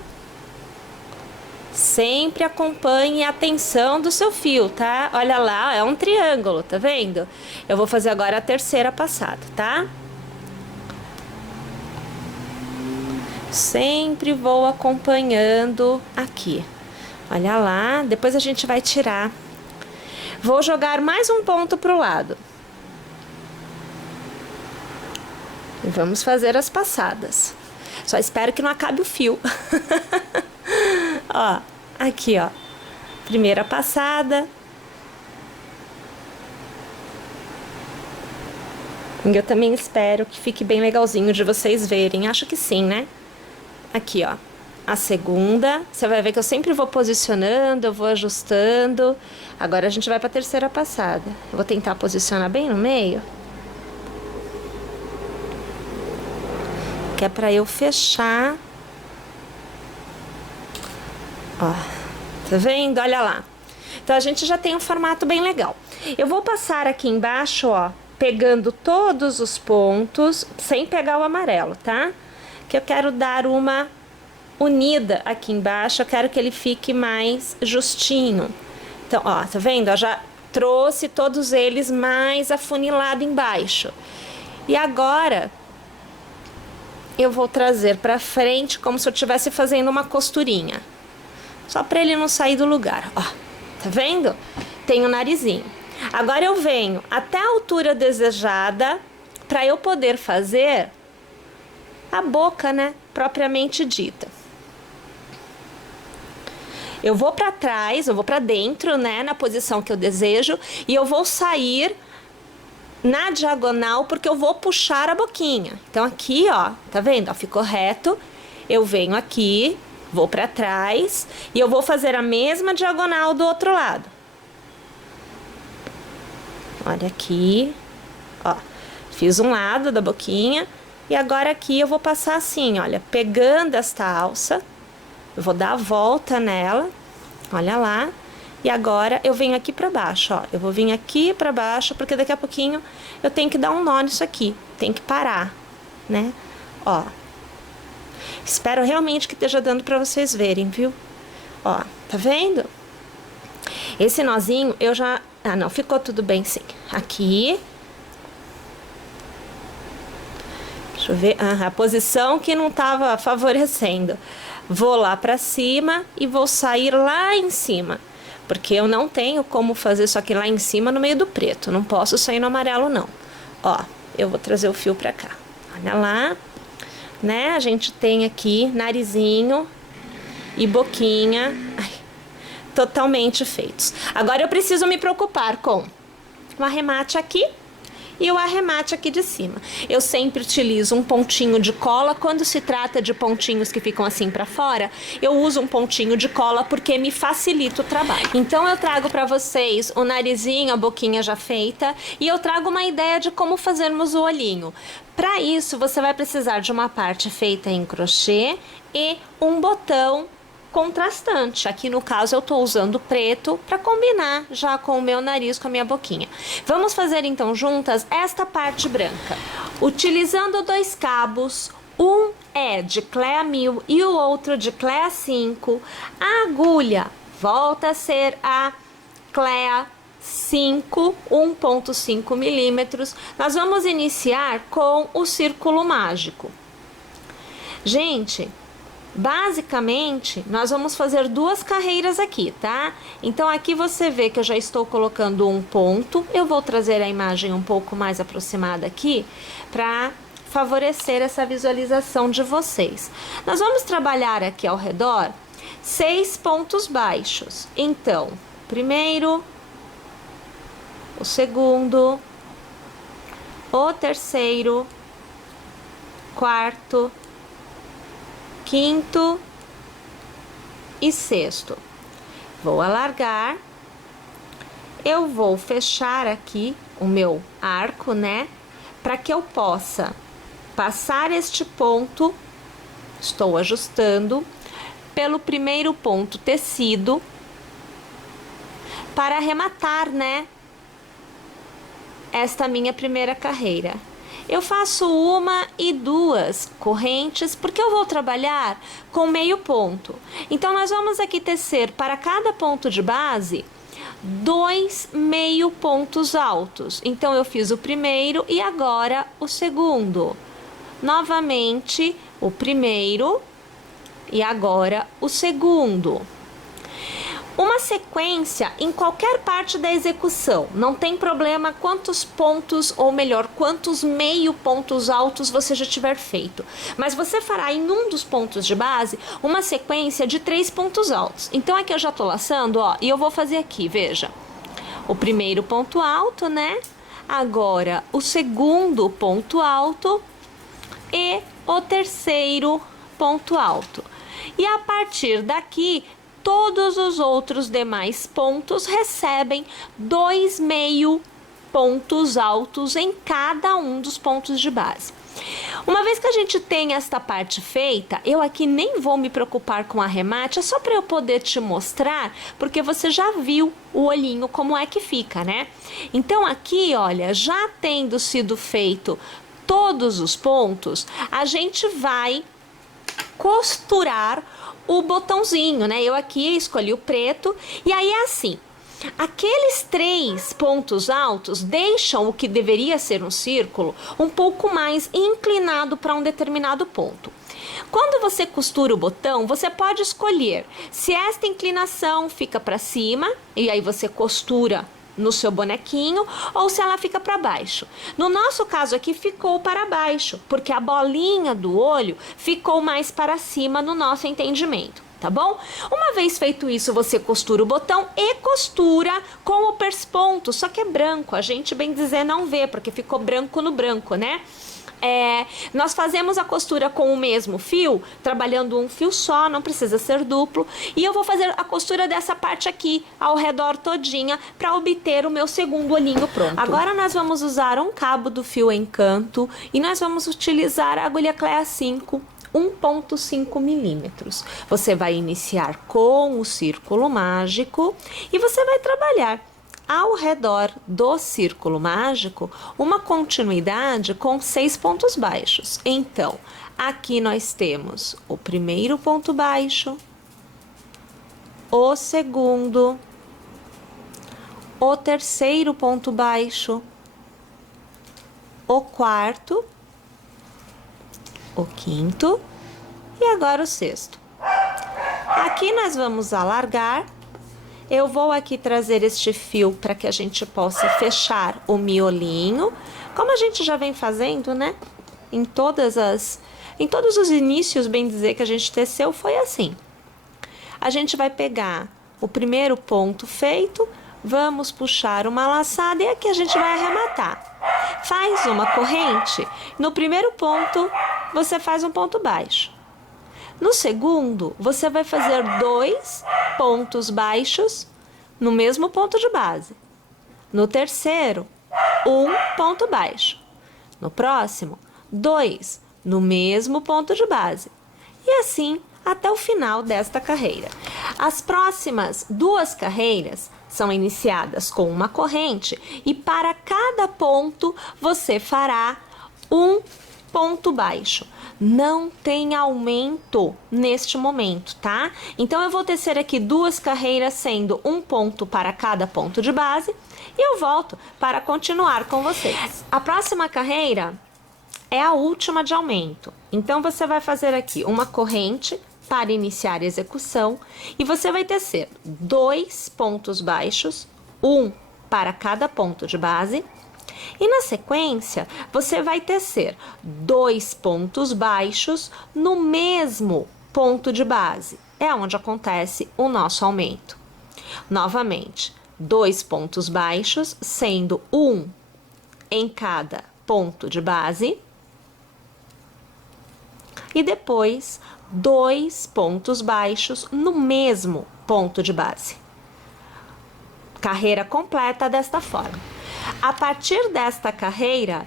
Sempre acompanhe a tensão do seu fio, tá? Olha lá, é um triângulo, tá vendo? Eu vou fazer agora a terceira passada, tá? Sempre vou acompanhando aqui. Olha lá, depois a gente vai tirar. Vou jogar mais um ponto pro lado. E vamos fazer as passadas. Só espero que não acabe o fio. Ó, aqui, ó. Primeira passada. E eu também espero que fique bem legalzinho de vocês verem. Acho que sim, né? Aqui, ó. A segunda. Você vai ver que eu sempre vou posicionando, eu vou ajustando. Agora a gente vai pra terceira passada. Eu vou tentar posicionar bem no meio. Que é pra eu fechar. Ó, tá vendo? Olha lá. Então a gente já tem um formato bem legal. Eu vou passar aqui embaixo, ó, pegando todos os pontos, sem pegar o amarelo, tá? Que eu quero dar uma unida aqui embaixo, eu quero que ele fique mais justinho. Então, ó, tá vendo? Eu já trouxe todos eles mais afunilado embaixo. E agora eu vou trazer pra frente como se eu estivesse fazendo uma costurinha. Só para ele não sair do lugar, ó. Tá vendo? Tem o narizinho. Agora eu venho até a altura desejada para eu poder fazer a boca, né? Propriamente dita. Eu vou para trás, eu vou para dentro, né? Na posição que eu desejo. E eu vou sair na diagonal porque eu vou puxar a boquinha. Então aqui, ó, tá vendo? Ó, ficou reto. Eu venho aqui. Vou para trás e eu vou fazer a mesma diagonal do outro lado. Olha aqui, ó, fiz um lado da boquinha e agora aqui eu vou passar assim, olha, pegando esta alça, eu vou dar a volta nela, olha lá, e agora eu venho aqui para baixo, ó, eu vou vir aqui para baixo porque daqui a pouquinho eu tenho que dar um nó nisso aqui, tem que parar, né, ó. Espero realmente que esteja dando para vocês verem, viu? Ó, tá vendo? Esse nozinho eu já... Ah, não, ficou tudo bem sim. Aqui. Deixa eu ver. Ah, a posição que não tava favorecendo. Vou lá pra cima e vou sair lá em cima. Porque eu não tenho como fazer isso aqui lá em cima no meio do preto. Não posso sair no amarelo, não. Ó, eu vou trazer o fio pra cá. Olha lá. Né? A gente tem aqui narizinho e boquinha totalmente feitos. Agora eu preciso me preocupar com o arremate aqui e o arremate aqui de cima. Eu sempre utilizo um pontinho de cola. Quando se trata de pontinhos que ficam assim pra fora, eu uso um pontinho de cola porque me facilita o trabalho. Então eu trago pra vocês o narizinho, a boquinha já feita, e eu trago uma ideia de como fazermos o olhinho. Para isso, você vai precisar de uma parte feita em crochê e um botão contrastante. Aqui no caso eu tô usando preto para combinar já com o meu nariz, com a minha boquinha. Vamos fazer então juntas esta parte branca. Utilizando 2 cabos, um é de Clea 1000 e o outro de Clea 5. A agulha volta a ser a Clea 5, 1,5 milímetros. Nós vamos iniciar com o círculo mágico. Gente, basicamente, nós vamos fazer 2 carreiras aqui, tá? Então, aqui você vê que eu já estou colocando um ponto. Eu vou trazer a imagem um pouco mais aproximada aqui, para favorecer essa visualização de vocês. Nós vamos trabalhar aqui ao redor 6 pontos baixos. Então, primeiro, o segundo, o terceiro, quarto, quinto e sexto. Vou alargar, eu vou fechar aqui o meu arco, né? Para que eu possa passar este ponto, estou ajustando, pelo primeiro ponto tecido, para arrematar, né? Esta minha primeira carreira. Eu faço uma e duas correntes, porque eu vou trabalhar com meio ponto. Então, nós vamos aqui tecer para cada ponto de base 2 meio pontos altos. Então, eu fiz o primeiro e agora o segundo. Novamente, o primeiro e agora o segundo. Uma sequência em qualquer parte da execução, não tem problema quantos pontos, ou melhor, quantos meio pontos altos você já tiver feito. Mas você fará em um dos pontos de base uma sequência de 3 pontos altos. Então aqui eu já tô laçando, ó, e eu vou fazer aqui, veja. O primeiro ponto alto, né? Agora o segundo ponto alto e o terceiro ponto alto. E a partir daqui, todos os outros demais pontos recebem 2 meio pontos altos em cada um dos pontos de base. Uma vez que a gente tem esta parte feita, eu aqui nem vou me preocupar com arremate, é só para eu poder te mostrar, porque você já viu o olhinho como é que fica, né? Então aqui, olha, já tendo sido feito todos os pontos, a gente vai costurar o botãozinho, né? Eu aqui escolhi o preto e aí é assim. Aqueles 3 pontos altos deixam o que deveria ser um círculo um pouco mais inclinado para um determinado ponto. Quando você costura o botão, você pode escolher se esta inclinação fica para cima e aí você costura no seu bonequinho ou se ela fica para baixo. No nosso caso aqui ficou para baixo, porque a bolinha do olho ficou mais para cima no nosso entendimento, tá bom? Uma vez feito isso, você costura o botão e costura com o persponto, só que é branco, a gente bem dizer não vê, porque ficou branco no branco, né? Nós fazemos a costura com o mesmo fio, trabalhando um fio só, não precisa ser duplo, e eu vou fazer a costura dessa parte aqui, ao redor todinha, para obter o meu segundo olhinho pronto. Agora nós vamos usar um cabo do fio Encanto, e nós vamos utilizar a agulha Clea 5, 1,5 milímetros. Você vai iniciar com o círculo mágico, e você vai trabalhar ao redor do círculo mágico uma continuidade com 6 pontos baixos. Então, aqui nós temos o primeiro ponto baixo, o segundo, o terceiro ponto baixo, o quarto, o quinto e agora o sexto. Aqui nós vamos alargar. Eu vou aqui trazer este fio para que a gente possa fechar o miolinho, como a gente já vem fazendo, né? Em todos os inícios, bem dizer, que a gente teceu, foi assim. A gente vai pegar o primeiro ponto feito, vamos puxar uma laçada e aqui a gente vai arrematar. Faz uma corrente, no primeiro ponto você faz um ponto baixo. No segundo, você vai fazer 2 pontos baixos no mesmo ponto de base. No terceiro, 1 ponto baixo. No próximo, 2 no mesmo ponto de base. E assim até o final desta carreira. As próximas 2 carreiras são iniciadas com uma corrente e para cada ponto você fará 1 ponto baixo. Não tem aumento neste momento, tá? Então, eu vou tecer aqui 2 carreiras, sendo 1 ponto para cada ponto de base, e eu volto para continuar com vocês. A próxima carreira é a última de aumento. Então, você vai fazer aqui uma corrente para iniciar a execução, e você vai tecer 2 pontos baixos, 1 para cada ponto de base, e na sequência, você vai tecer 2 pontos baixos no mesmo ponto de base. É onde acontece o nosso aumento. Novamente, 2 pontos baixos, sendo 1 em cada ponto de base. e depois 2 pontos baixos no mesmo ponto de base. Carreira completa desta forma. A partir desta carreira,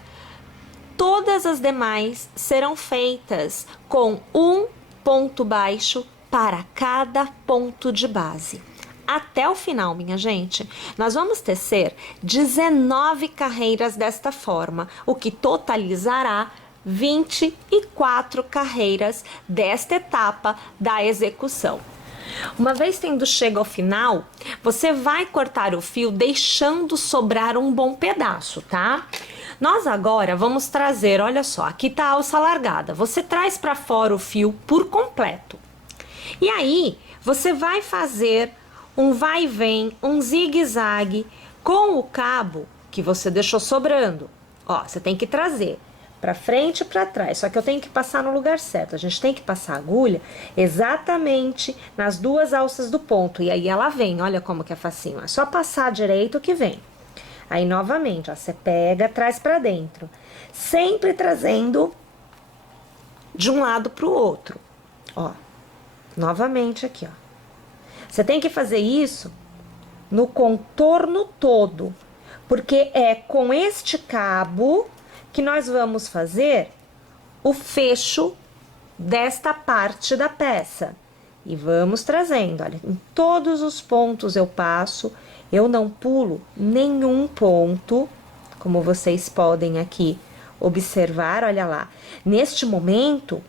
todas as demais serão feitas com um ponto baixo para cada ponto de base. Até o final, minha gente, nós vamos tecer 19 carreiras desta forma, o que totalizará 24 carreiras desta etapa da execução. Uma vez tendo chego ao final, você vai cortar o fio deixando sobrar um bom pedaço, tá? Nós agora vamos trazer, olha só, aqui tá a alça largada. Você traz para fora o fio por completo. E aí, você vai fazer um vai e vem, um zigue-zague com o cabo que você deixou sobrando. Ó, você tem que trazer para frente e para trás, só que eu tenho que passar no lugar certo. A gente tem que passar a agulha exatamente nas 2 alças do ponto. E aí ela vem, olha como que é facinho. É só passar direito que vem. Aí novamente, ó, você pega, traz para dentro. Sempre trazendo de um lado pro outro. Ó, novamente aqui, ó. Você tem que fazer isso no contorno todo, porque é com este cabo que nós vamos fazer o fecho desta parte da peça. E vamos trazendo, olha, em todos os pontos eu passo, eu não pulo nenhum ponto, como vocês podem aqui observar, olha lá. Neste momento,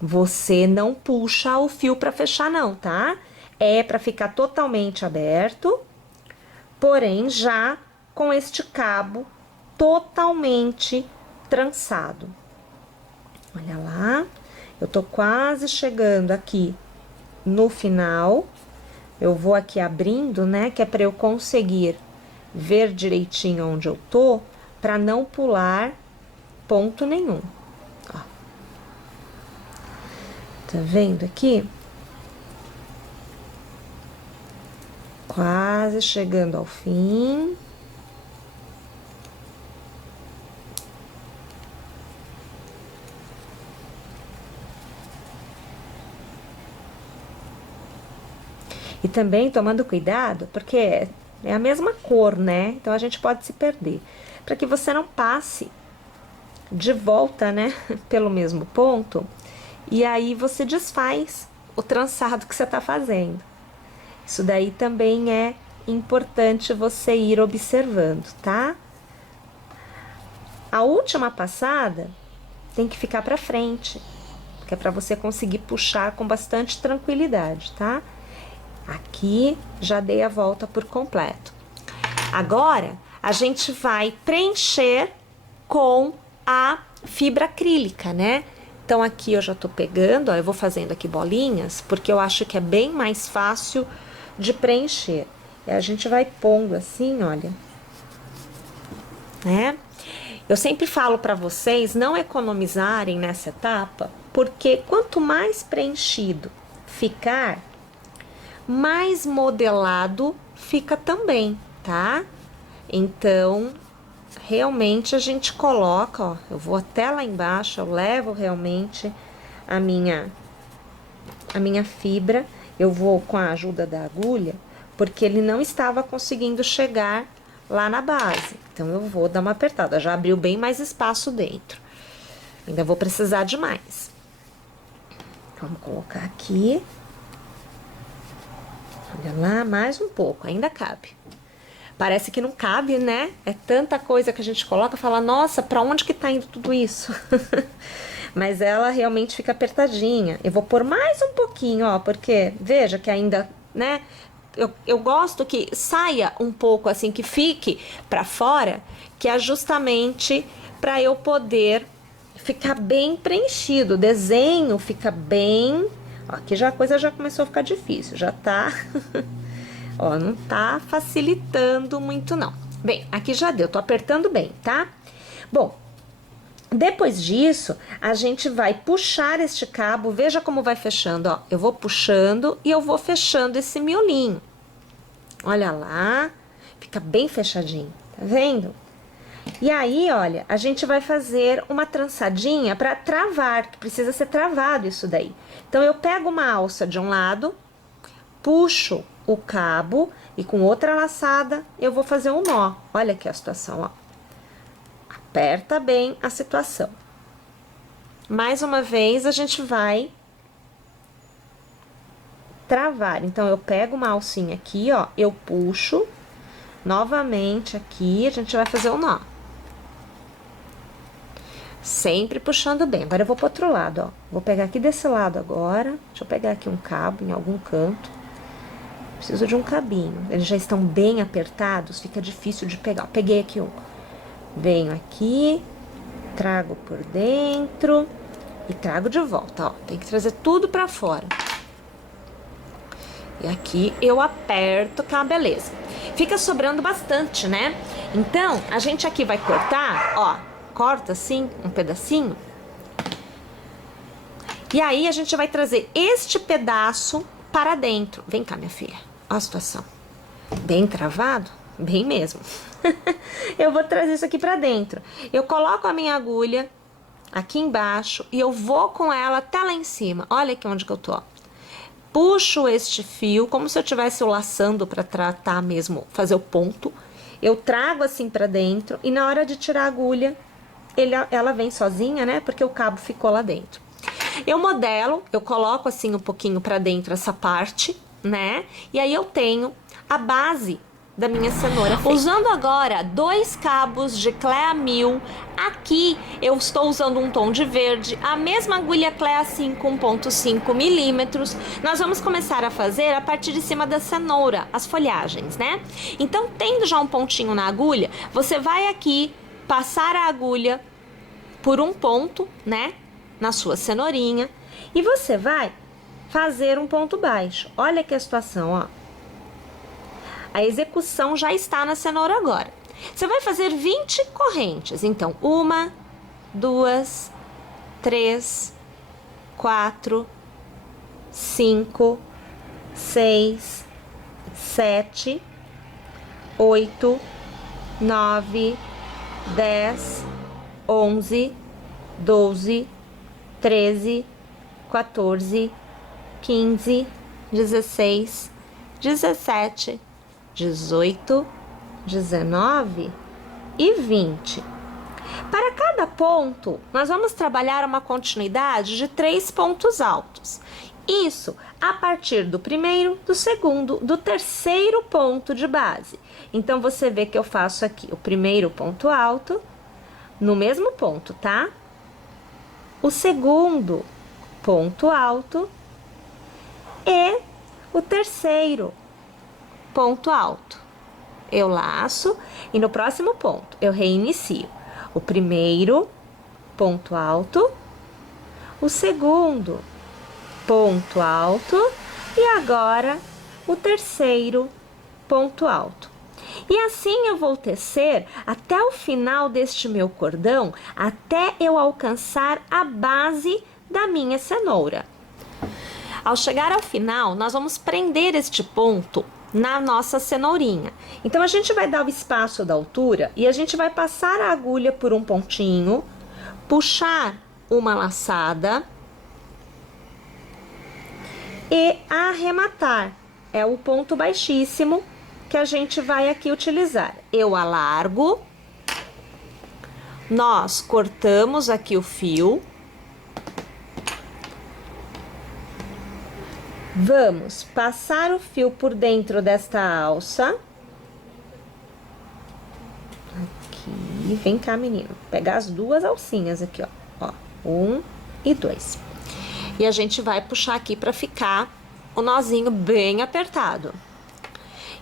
você não puxa o fio para fechar não, tá? É para ficar totalmente aberto, porém já com este cabo totalmente trançado. Olha lá, eu tô quase chegando aqui no final. Eu vou aqui abrindo, né, que é para eu conseguir ver direitinho onde eu tô, para não pular ponto nenhum. Ó. Tá vendo aqui? Quase chegando ao fim. E também tomando cuidado, porque é a mesma cor, né? Então a gente pode se perder. Para que você não passe de volta, né? Pelo mesmo ponto. E aí você desfaz o trançado que você tá fazendo. Isso daí também é importante você ir observando, tá? A última passada tem que ficar para frente, que é para você conseguir puxar com bastante tranquilidade, tá? Aqui já dei a volta por completo. Agora a gente vai preencher com a fibra acrílica, né? Então aqui eu já tô pegando, ó, eu vou fazendo aqui bolinhas, porque eu acho que é bem mais fácil de preencher. E a gente vai pondo assim, olha, né? Eu sempre falo para vocês não economizarem nessa etapa, porque quanto mais preenchido ficar, mais modelado fica também, tá? Então, realmente a gente coloca, ó, eu vou até lá embaixo, eu levo realmente a minha fibra, eu vou com a ajuda da agulha, porque ele não estava conseguindo chegar lá na base. Então, eu vou dar uma apertada, já abriu bem mais espaço dentro. Ainda vou precisar de mais. Vamos colocar aqui. Olha lá, mais um pouco, ainda cabe. Parece que não cabe, né? É tanta coisa que a gente coloca, fala, nossa, pra onde que tá indo tudo isso? Mas ela realmente fica apertadinha. Eu vou pôr mais um pouquinho, ó, porque veja que ainda, né? Eu gosto que saia um pouco assim, que fique pra fora, que é justamente pra eu poder ficar bem preenchido. O desenho fica bem... Ó, aqui já a coisa já começou a ficar difícil, já tá... Ó, não tá facilitando muito, não. Bem, aqui já deu, tô apertando bem, tá? Bom, depois disso, a gente vai puxar este cabo, veja como vai fechando, ó. Eu vou puxando e eu vou fechando esse miolinho. Olha lá, fica bem fechadinho, tá vendo? E aí, olha, a gente vai fazer uma trançadinha para travar, que precisa ser travado isso daí. Então, eu pego uma alça de um lado, puxo o cabo e com outra laçada eu vou fazer um nó. Olha aqui a situação, ó. Aperta bem a situação. Mais uma vez, a gente vai travar. Então, eu pego uma alcinha aqui, ó, eu puxo novamente aqui, a gente vai fazer um nó. Sempre puxando bem. Agora eu vou pro outro lado, ó. Vou pegar aqui desse lado agora. Deixa eu pegar aqui um cabo em algum canto. Preciso de um cabinho. Eles já estão bem apertados, fica difícil de pegar. Peguei aqui um. Venho aqui, trago por dentro e trago de volta, ó. Tem que trazer tudo pra fora. E aqui eu aperto, tá, beleza. Fica sobrando bastante, né? Então, a gente aqui vai cortar, ó. Corta assim, um pedacinho. E aí, a gente vai trazer este pedaço para dentro. Vem cá, minha filha. Olha a situação. Bem travado? Bem mesmo. Eu vou trazer isso aqui para dentro. Eu coloco a minha agulha aqui embaixo e eu vou com ela até lá em cima. Olha aqui onde que eu tô, ó. Puxo este fio, como se eu estivesse laçando para tratar mesmo, fazer o ponto. Eu trago assim para dentro e na hora de tirar a agulha, ela vem sozinha, né? Porque o cabo ficou lá dentro. Eu modelo, eu coloco assim um pouquinho para dentro essa parte, né? E aí eu tenho a base da minha cenoura feita. Usando agora 2 cabos de Clea 1000, aqui eu estou usando um tom de verde, a mesma agulha Clea 5 1.5 milímetros. Nós vamos começar a fazer a partir de cima da cenoura, as folhagens, né? Então, tendo já um pontinho na agulha, você vai aqui passar a agulha por um ponto, né, na sua cenourinha, e você vai fazer um ponto baixo. Olha aqui a situação, ó. A execução já está na cenoura agora. Você vai fazer 20 correntes. Então, 1, 2, 3, 4, 5, 6, 7, 8, 9, 10, 11, 12, 13, 14, 15, 16, 17, 18, 19 e 20. Para cada ponto, nós vamos trabalhar uma continuidade de 3 pontos altos. Isso a partir do primeiro, do segundo, do terceiro ponto de base. Então, você vê que eu faço aqui o primeiro ponto alto, no mesmo ponto, tá? O segundo ponto alto e o terceiro ponto alto. Eu laço e no próximo ponto eu reinicio. O primeiro ponto alto, o segundo ponto alto e agora o terceiro ponto alto. E assim eu vou tecer até o final deste meu cordão, até eu alcançar a base da minha cenoura. Ao chegar ao final, nós vamos prender este ponto na nossa cenourinha. Então, a gente vai dar o espaço da altura e a gente vai passar a agulha por um pontinho, puxar uma laçada e arrematar. É o ponto baixíssimo que a gente vai aqui utilizar. Eu alargo, nós cortamos aqui o fio. Vamos passar o fio por dentro desta alça. Aqui, vem cá, menino. Pegar as 2 alcinhas aqui, ó. 1 e 2. E a gente vai puxar aqui para ficar o nozinho bem apertado.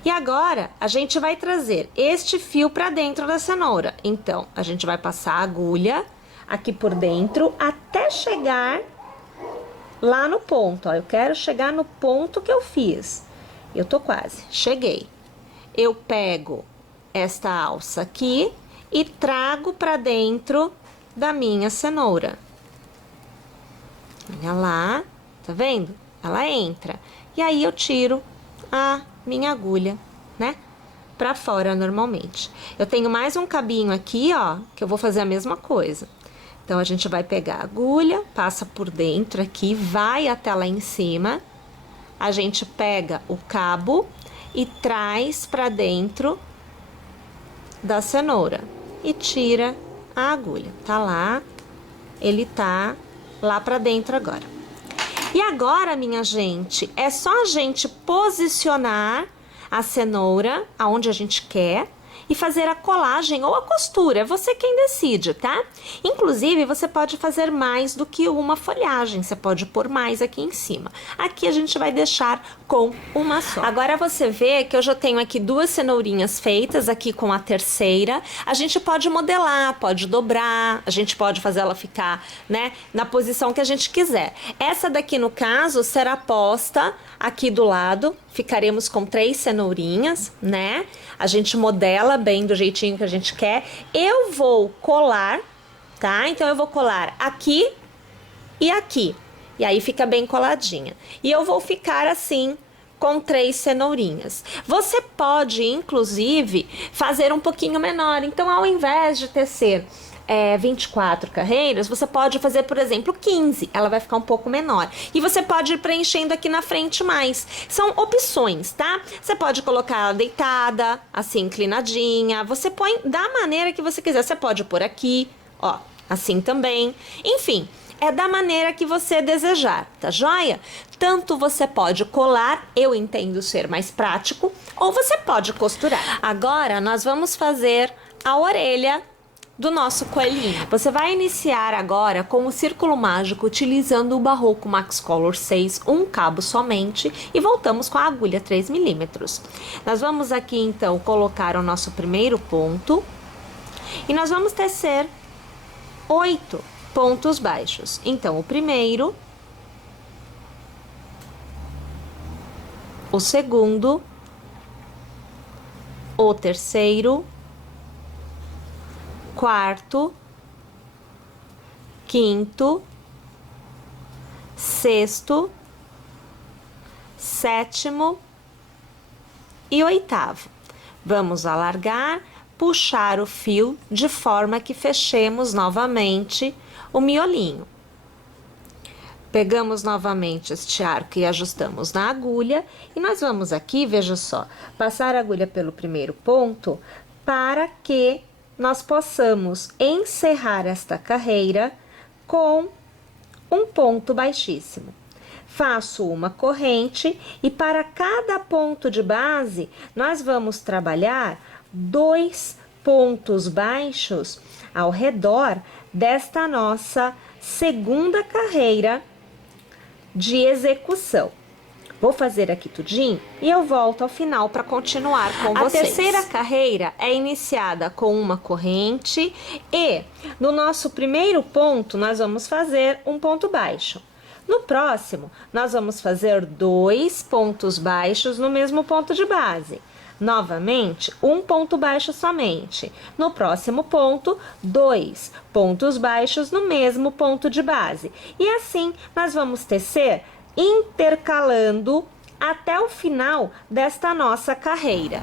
E agora, a gente vai trazer este fio para dentro da cenoura. Então, a gente vai passar a agulha aqui por dentro até chegar lá no ponto, ó. Eu quero chegar no ponto que eu fiz. Eu tô quase, cheguei. Eu pego esta alça aqui e trago para dentro da minha cenoura. Olha lá, tá vendo? Ela entra. E aí eu tiro a minha agulha, né? pra fora normalmente. Eu tenho mais um cabinho aqui, ó, que eu vou fazer a mesma coisa. Então, a gente vai pegar a agulha, passa por dentro aqui, vai até lá em cima. A gente pega o cabo e traz pra dentro da cenoura e tira a agulha. Tá lá, ele tá lá pra dentro agora. E agora, minha gente, é só a gente posicionar a cenoura aonde a gente quer e fazer a colagem ou a costura, é você quem decide, tá? Inclusive, você pode fazer mais do que uma folhagem, você pode pôr mais aqui em cima. Aqui a gente vai deixar com uma só. Agora você vê que eu já tenho aqui 2 cenourinhas feitas, aqui com a terceira. A gente pode modelar, pode dobrar, a gente pode fazer ela ficar, né, na posição que a gente quiser. Essa daqui, no caso, será posta aqui do lado, ficaremos com 3 cenourinhas, né? A gente modela bem do jeitinho que a gente quer. Eu vou colar, tá? Então, eu vou colar aqui e aqui. E aí, fica bem coladinha. E eu vou ficar assim, com 3 cenourinhas. Você pode, inclusive, fazer um pouquinho menor. Então, ao invés de tecer 24 carreiras, você pode fazer, por exemplo, 15. Ela vai ficar um pouco menor. E você pode ir preenchendo aqui na frente mais. São opções, tá? Você pode colocar ela deitada, assim, inclinadinha. Você põe da maneira que você quiser. Você pode pôr aqui, ó, assim também. Enfim, é da maneira que você desejar, tá joia? Tanto você pode colar, eu entendo ser mais prático, ou você pode costurar. Agora, nós vamos fazer a orelha do nosso coelhinho. Você vai iniciar agora com o círculo mágico utilizando o Barroco Max Color 6, um cabo somente, e voltamos com a agulha 3 milímetros. Nós vamos aqui então colocar o nosso primeiro ponto e nós vamos tecer 8 pontos baixos. Então, o primeiro, o segundo, o terceiro, quarto, quinto, sexto, sétimo e oitavo. Vamos alargar, puxar o fio de forma que fechemos novamente o miolinho. Pegamos novamente este arco e ajustamos na agulha e nós vamos aqui, veja só, passar a agulha pelo primeiro ponto para que nós possamos encerrar esta carreira com um ponto baixíssimo. Faço uma corrente e para cada ponto de base, nós vamos trabalhar 2 pontos baixos ao redor desta nossa segunda carreira de execução. Vou fazer aqui tudinho e eu volto ao final para continuar com vocês. A terceira carreira é iniciada com uma corrente e no nosso primeiro ponto nós vamos fazer um ponto baixo. No próximo, nós vamos fazer 2 pontos baixos no mesmo ponto de base. Novamente, um ponto baixo somente. No próximo ponto, 2 pontos baixos no mesmo ponto de base. E assim, nós vamos tecer intercalando até o final desta nossa carreira.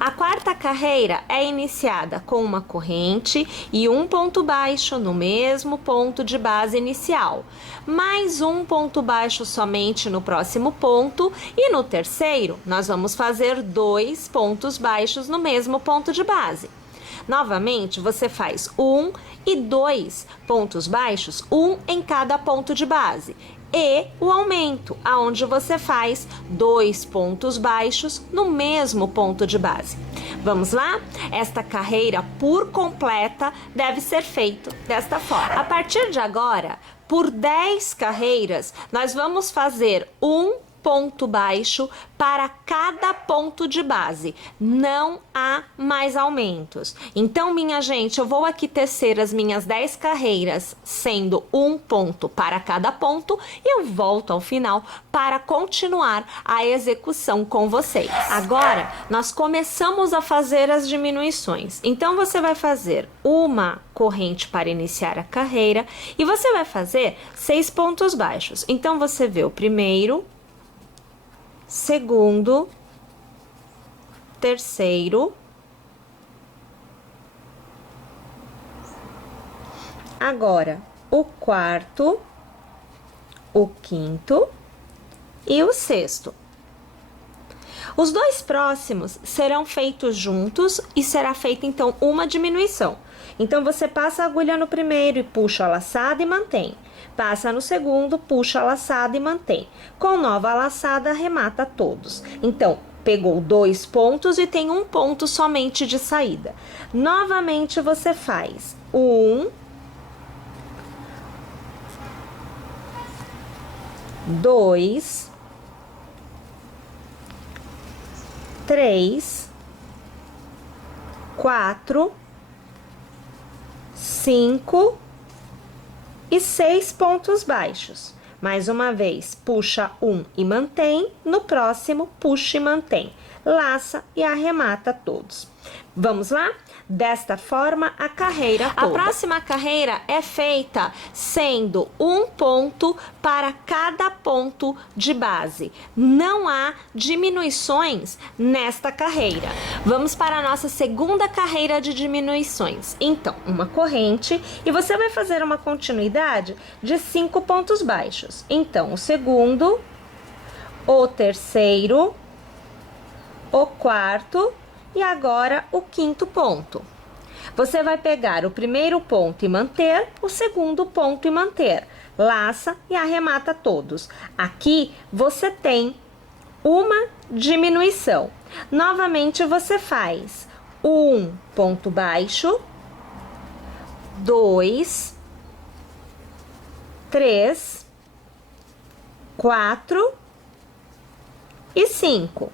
A quarta carreira é iniciada com uma corrente e um ponto baixo no mesmo ponto de base inicial, mais um ponto baixo somente no próximo ponto e no terceiro nós vamos fazer 2 pontos baixos no mesmo ponto de base. Novamente, você faz 1 e 2 pontos baixos, um em cada ponto de base. E o aumento, aonde você faz 2 pontos baixos no mesmo ponto de base. Vamos lá? Esta carreira por completa deve ser feita desta forma. A partir de agora, por 10 carreiras, nós vamos fazer um ponto baixo para cada ponto de base. Não há mais aumentos. Então, minha gente, eu vou aqui tecer as minhas 10 carreiras, sendo um ponto para cada ponto, e eu volto ao final para continuar a execução com vocês. Agora, nós começamos a fazer as diminuições. Então, você vai fazer uma corrente para iniciar a carreira e você vai fazer 6 pontos baixos. Então, você vê o primeiro, segundo, terceiro, agora o quarto, o quinto e o sexto. Os dois próximos serão feitos juntos e será feita então uma diminuição. Então você passa a agulha no primeiro e puxa a laçada e mantém. Passa no segundo, puxa a laçada e mantém. Com nova laçada, arremata todos. Então, pegou 2 pontos e tem 1 ponto somente de saída. Novamente você faz 1, 2, 3, 4, 5 e 6 pontos baixos. Mais uma vez, puxa 1 e mantém, no próximo, puxa e mantém. Laça e arremata todos. Vamos lá? Desta forma, a carreira toda. A próxima carreira é feita sendo 1 ponto para cada ponto de base. Não há diminuições nesta carreira. Vamos para a nossa segunda carreira de diminuições. Então, uma corrente e você vai fazer uma continuidade de 5 pontos baixos. Então, o segundo, o terceiro, o quarto e agora o quinto ponto. Você vai pegar o primeiro ponto e manter, o segundo ponto e manter. Laça e arremata todos. Aqui você tem uma diminuição. Novamente você faz 1 ponto baixo, 2, 3, 4 e 5.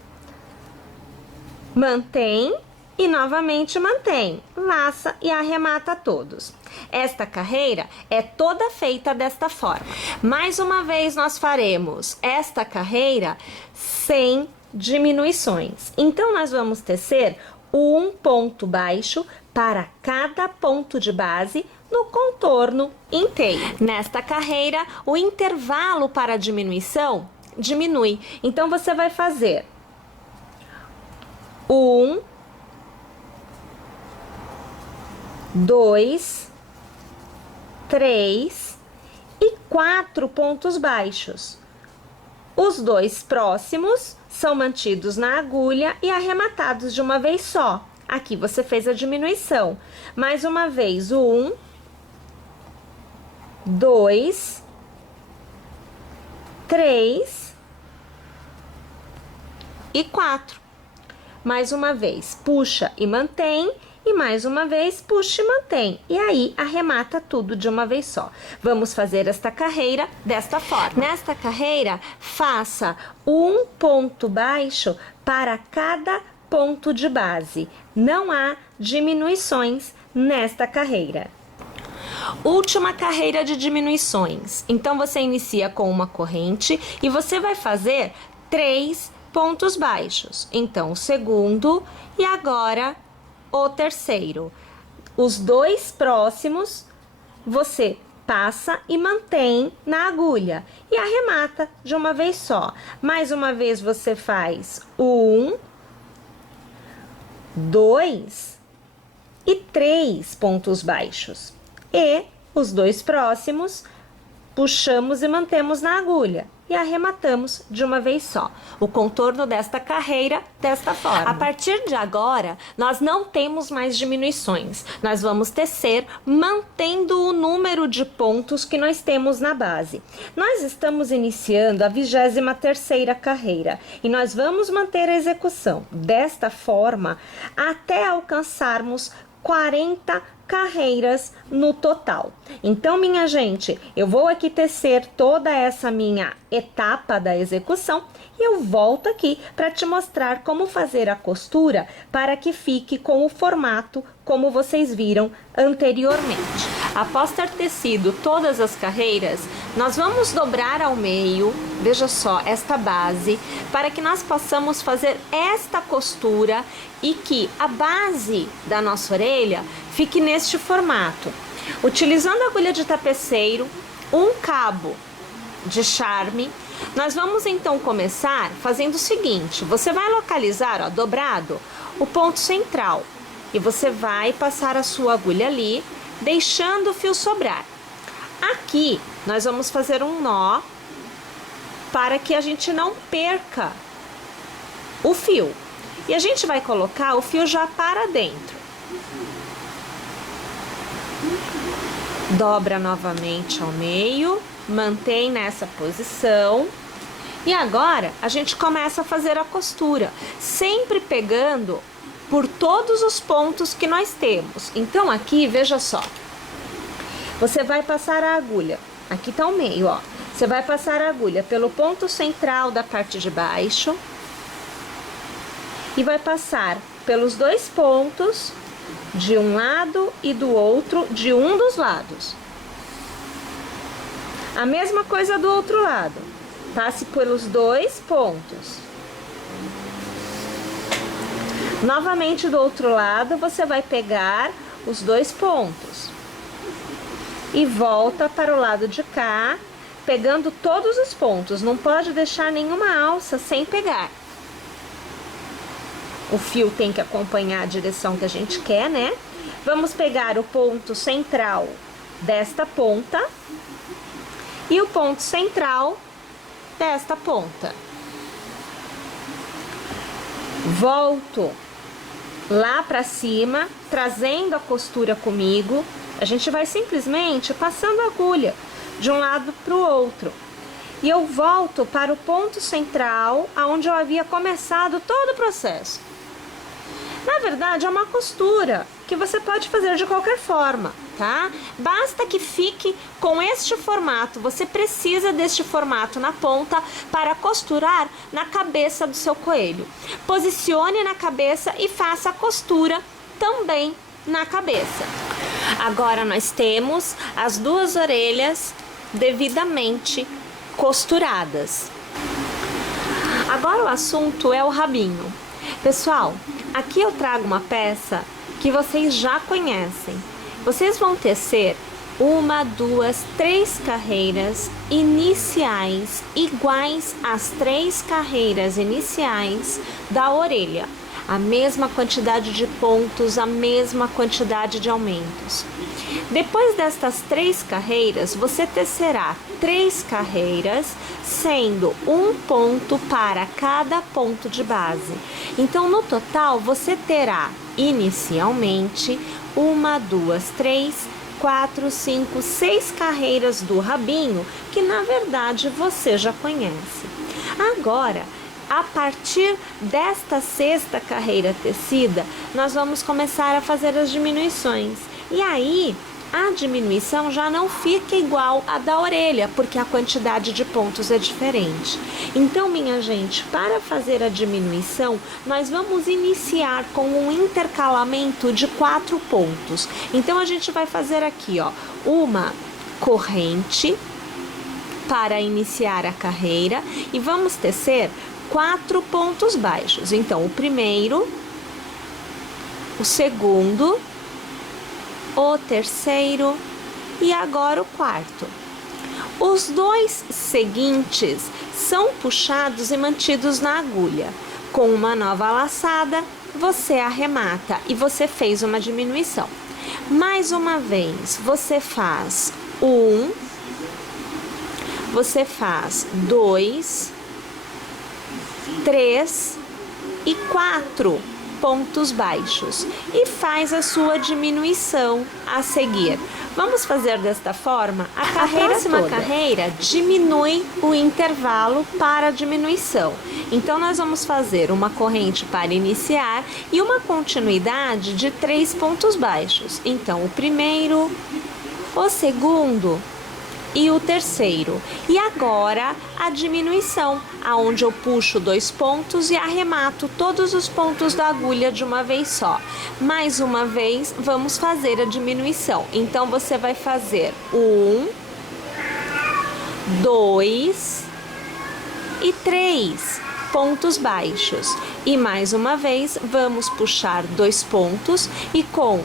Mantém e novamente mantém, laça e arremata todos. Esta carreira é toda feita desta forma. Mais uma vez nós faremos esta carreira sem diminuições. Então nós vamos tecer 1 ponto baixo para cada ponto de base no contorno inteiro. Nesta carreira, o intervalo para a diminuição diminui. Então você vai fazer 1, 2, 3 e 4 pontos baixos. Os 2 próximos são mantidos na agulha e arrematados de uma vez só. Aqui você fez a diminuição. Mais uma vez, 1, 2, 3 e 4. Mais uma vez, puxa e mantém, e mais uma vez, puxa e mantém. E aí, arremata tudo de uma vez só. Vamos fazer esta carreira desta forma. Nesta carreira, faça 1 ponto baixo para cada ponto de base. Não há diminuições nesta carreira. Última carreira de diminuições. Então, você inicia com uma corrente e você vai fazer 3 pontos baixos. Então, o segundo e agora o terceiro. Os 2 próximos você passa e mantém na agulha e arremata de uma vez só. Mais uma vez você faz 1, 2 e 3 pontos baixos. E os 2 próximos puxamos e mantemos na agulha e arrematamos de uma vez só. O contorno desta carreira desta forma. A partir de agora, nós não temos mais diminuições. Nós vamos tecer mantendo o número de pontos que nós temos na base. Nós estamos iniciando a 23ª carreira e nós vamos manter a execução desta forma até alcançarmos 40 carreiras no total. Então, minha gente, eu vou aqui tecer toda essa minha etapa da execução e eu volto aqui para te mostrar como fazer a costura para que fique com o formato como vocês viram anteriormente. Após ter tecido todas as carreiras, nós vamos dobrar ao meio, veja só, esta base, para que nós possamos fazer esta costura e que a base da nossa orelha fique neste formato. Utilizando a agulha de tapeceiro, um cabo de charme, nós vamos então começar fazendo o seguinte: você vai localizar, ó, dobrado, o ponto central. E você vai passar a sua agulha ali, deixando o fio sobrar. Aqui, nós vamos fazer um nó para que a gente não perca o fio. E a gente vai colocar o fio já para dentro. Dobra novamente ao meio, mantém nessa posição. E agora, a gente começa a fazer a costura, sempre pegando por todos os pontos que nós temos. Então, aqui, veja só. Você vai passar a agulha, aqui tá o meio, ó. Você vai passar a agulha pelo ponto central da parte de baixo e vai passar pelos dois pontos de um lado e do outro, de um dos lados. A mesma coisa do outro lado. Passe pelos dois pontos. Novamente do outro lado, você vai pegar os dois pontos. E volta para o lado de cá, pegando todos os pontos. Não pode deixar nenhuma alça sem pegar. O fio tem que acompanhar a direção que a gente quer, né? Vamos pegar o ponto central desta ponta e o ponto central desta ponta. Volto lá para cima, trazendo a costura comigo. A gente vai simplesmente passando a agulha de um lado para o outro. E eu volto para o ponto central, aonde eu havia começado todo o processo. Na verdade, é uma costura que você pode fazer de qualquer forma, tá? Basta que fique com este formato. Você precisa deste formato na ponta para costurar na cabeça do seu coelho. Posicione na cabeça e faça a costura também na cabeça. Agora nós temos as duas orelhas devidamente costuradas. Agora o assunto é o rabinho. Pessoal, aqui eu trago uma peça que vocês já conhecem. Vocês vão tecer 1, 2, 3 carreiras iniciais iguais às 3 carreiras iniciais da orelha. A mesma quantidade de pontos, a mesma quantidade de aumentos. Depois destas 3 carreiras, você tecerá 3 carreiras, sendo um ponto para cada ponto de base. Então, no total, você terá inicialmente 1, 2, 3, 4, 5, 6 carreiras do rabinho, que na verdade você já conhece. Agora, a partir desta 6ª carreira tecida, nós vamos começar a fazer as diminuições. E aí, a diminuição já não fica igual à da orelha, porque a quantidade de pontos é diferente. Então, minha gente, para fazer a diminuição, nós vamos iniciar com um intercalamento de 4 pontos. Então, a gente vai fazer aqui, ó, uma corrente para iniciar a carreira e vamos tecer 4 pontos baixos. Então, o primeiro, o segundo, o terceiro e agora o quarto. Os 2 seguintes são puxados e mantidos na agulha. Com uma nova laçada, você arremata e você fez uma diminuição. Mais uma vez, você faz 1, você faz 2, 3 e 4 pontos baixos e faz a sua diminuição a seguir. Vamos fazer desta forma a próxima carreira diminui o intervalo para a diminuição. Então, nós vamos fazer uma corrente para iniciar e uma continuidade de 3 pontos baixos. Então, o primeiro, o segundo e o terceiro. E agora a diminuição, aonde eu puxo 2 pontos e arremato todos os pontos da agulha de uma vez só. Mais uma vez, vamos fazer a diminuição. Então, você vai fazer 1, 2 e 3 pontos baixos. E mais uma vez, vamos puxar 2 pontos e com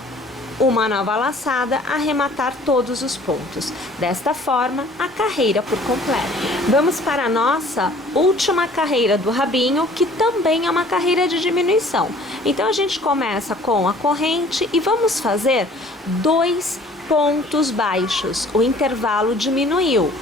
uma nova laçada, arrematar todos os pontos. Desta forma, a carreira por completo. Vamos para a nossa última carreira do rabinho, que também é uma carreira de diminuição. Então a gente começa com a corrente e vamos fazer 2 pontos baixos. O intervalo diminuiu.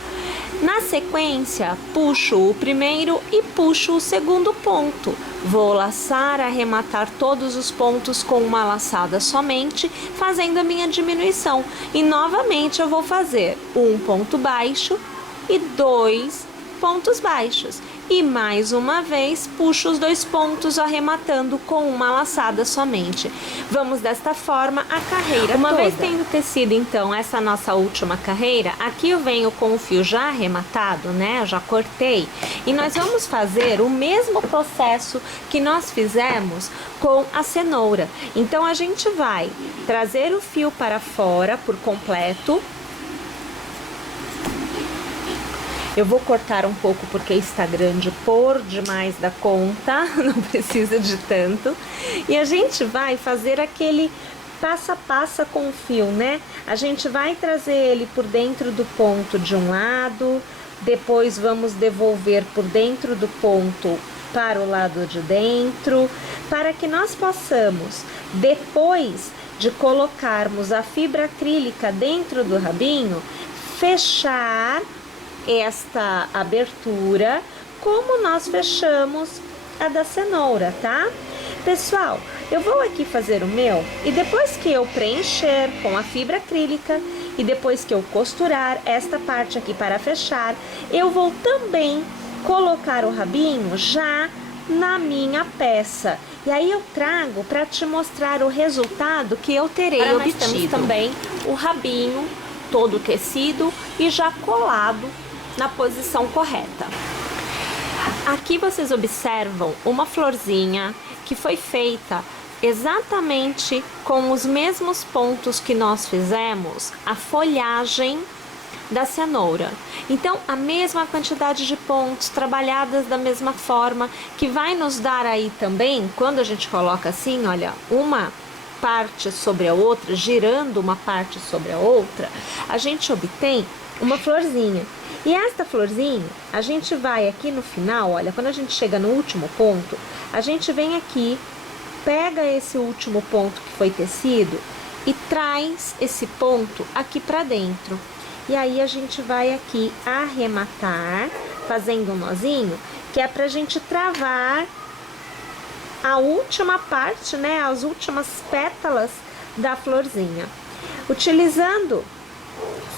Na sequência, puxo o primeiro e puxo o segundo ponto. Vou laçar, arrematar todos os pontos com uma laçada somente, fazendo a minha diminuição. E novamente eu vou fazer um ponto baixo e 2 pontos baixos. E mais uma vez, puxo os 2 pontos, arrematando com uma laçada somente. Vamos desta forma a carreira Uma toda. vez tendo tecido, então, essa nossa última carreira, aqui eu venho com o fio já arrematado, né? Eu já cortei. E nós vamos fazer o mesmo processo que nós fizemos com a cenoura. Então, a gente vai trazer o fio para fora por completo. Eu vou cortar um pouco porque está grande por demais da conta, não precisa de tanto. E a gente vai fazer aquele passo a passo com o fio, né? A gente vai trazer ele por dentro do ponto de um lado, depois vamos devolver por dentro do ponto para o lado de dentro, para que nós possamos, depois de colocarmos a fibra acrílica dentro do rabinho, fechar esta abertura como nós fechamos a da cenoura, tá? Pessoal, eu vou aqui fazer o meu e depois que eu preencher com a fibra acrílica e depois que eu costurar esta parte aqui para fechar, eu vou também colocar o rabinho já na minha peça. E aí eu trago para te mostrar o resultado que eu terei Agora obtido. nós temos Também o rabinho todo tecido e já colado na posição correta. Aqui vocês observam uma florzinha que foi feita exatamente com os mesmos pontos que nós fizemos a folhagem da cenoura. Então, a mesma quantidade de pontos trabalhadas da mesma forma, que vai nos dar aí também, quando a gente coloca assim, olha, uma parte sobre a outra, girando uma parte sobre a outra, a gente obtém uma florzinha. E esta florzinha, a gente vai aqui no final, olha, quando a gente chega no último ponto, a gente vem aqui, pega esse último ponto que foi tecido e traz esse ponto aqui pra dentro. E aí a gente vai aqui arrematar, fazendo um nozinho, que é pra gente travar a última parte, né, as últimas pétalas da florzinha. Utilizando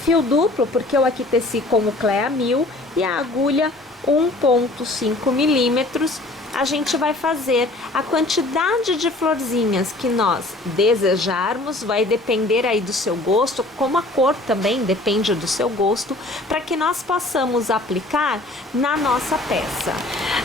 fio duplo, porque eu aqui teci com o Clea 1000 e a agulha 1,5 milímetros, a gente vai fazer a quantidade de florzinhas que nós desejarmos, vai depender aí do seu gosto, como a cor também depende do seu gosto, para que nós possamos aplicar na nossa peça.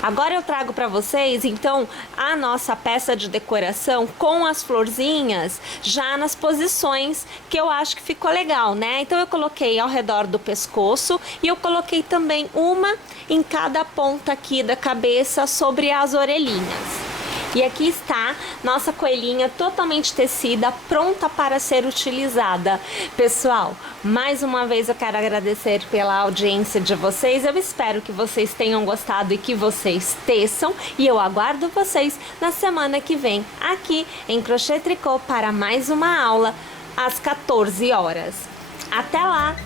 Agora eu trago para vocês, então, a nossa peça de decoração com as florzinhas já nas posições que eu acho que ficou legal, né? Então eu coloquei ao redor do pescoço e eu coloquei também uma em cada ponta aqui da cabeça sobre as orelhinhas. E aqui está nossa coelhinha totalmente tecida, pronta para ser utilizada. Pessoal, mais uma vez eu quero agradecer pela audiência de vocês. Eu espero que vocês tenham gostado e que vocês teçam. E eu aguardo vocês na semana que vem, aqui em Crochê Tricô, para mais uma aula às 14 horas. Até lá!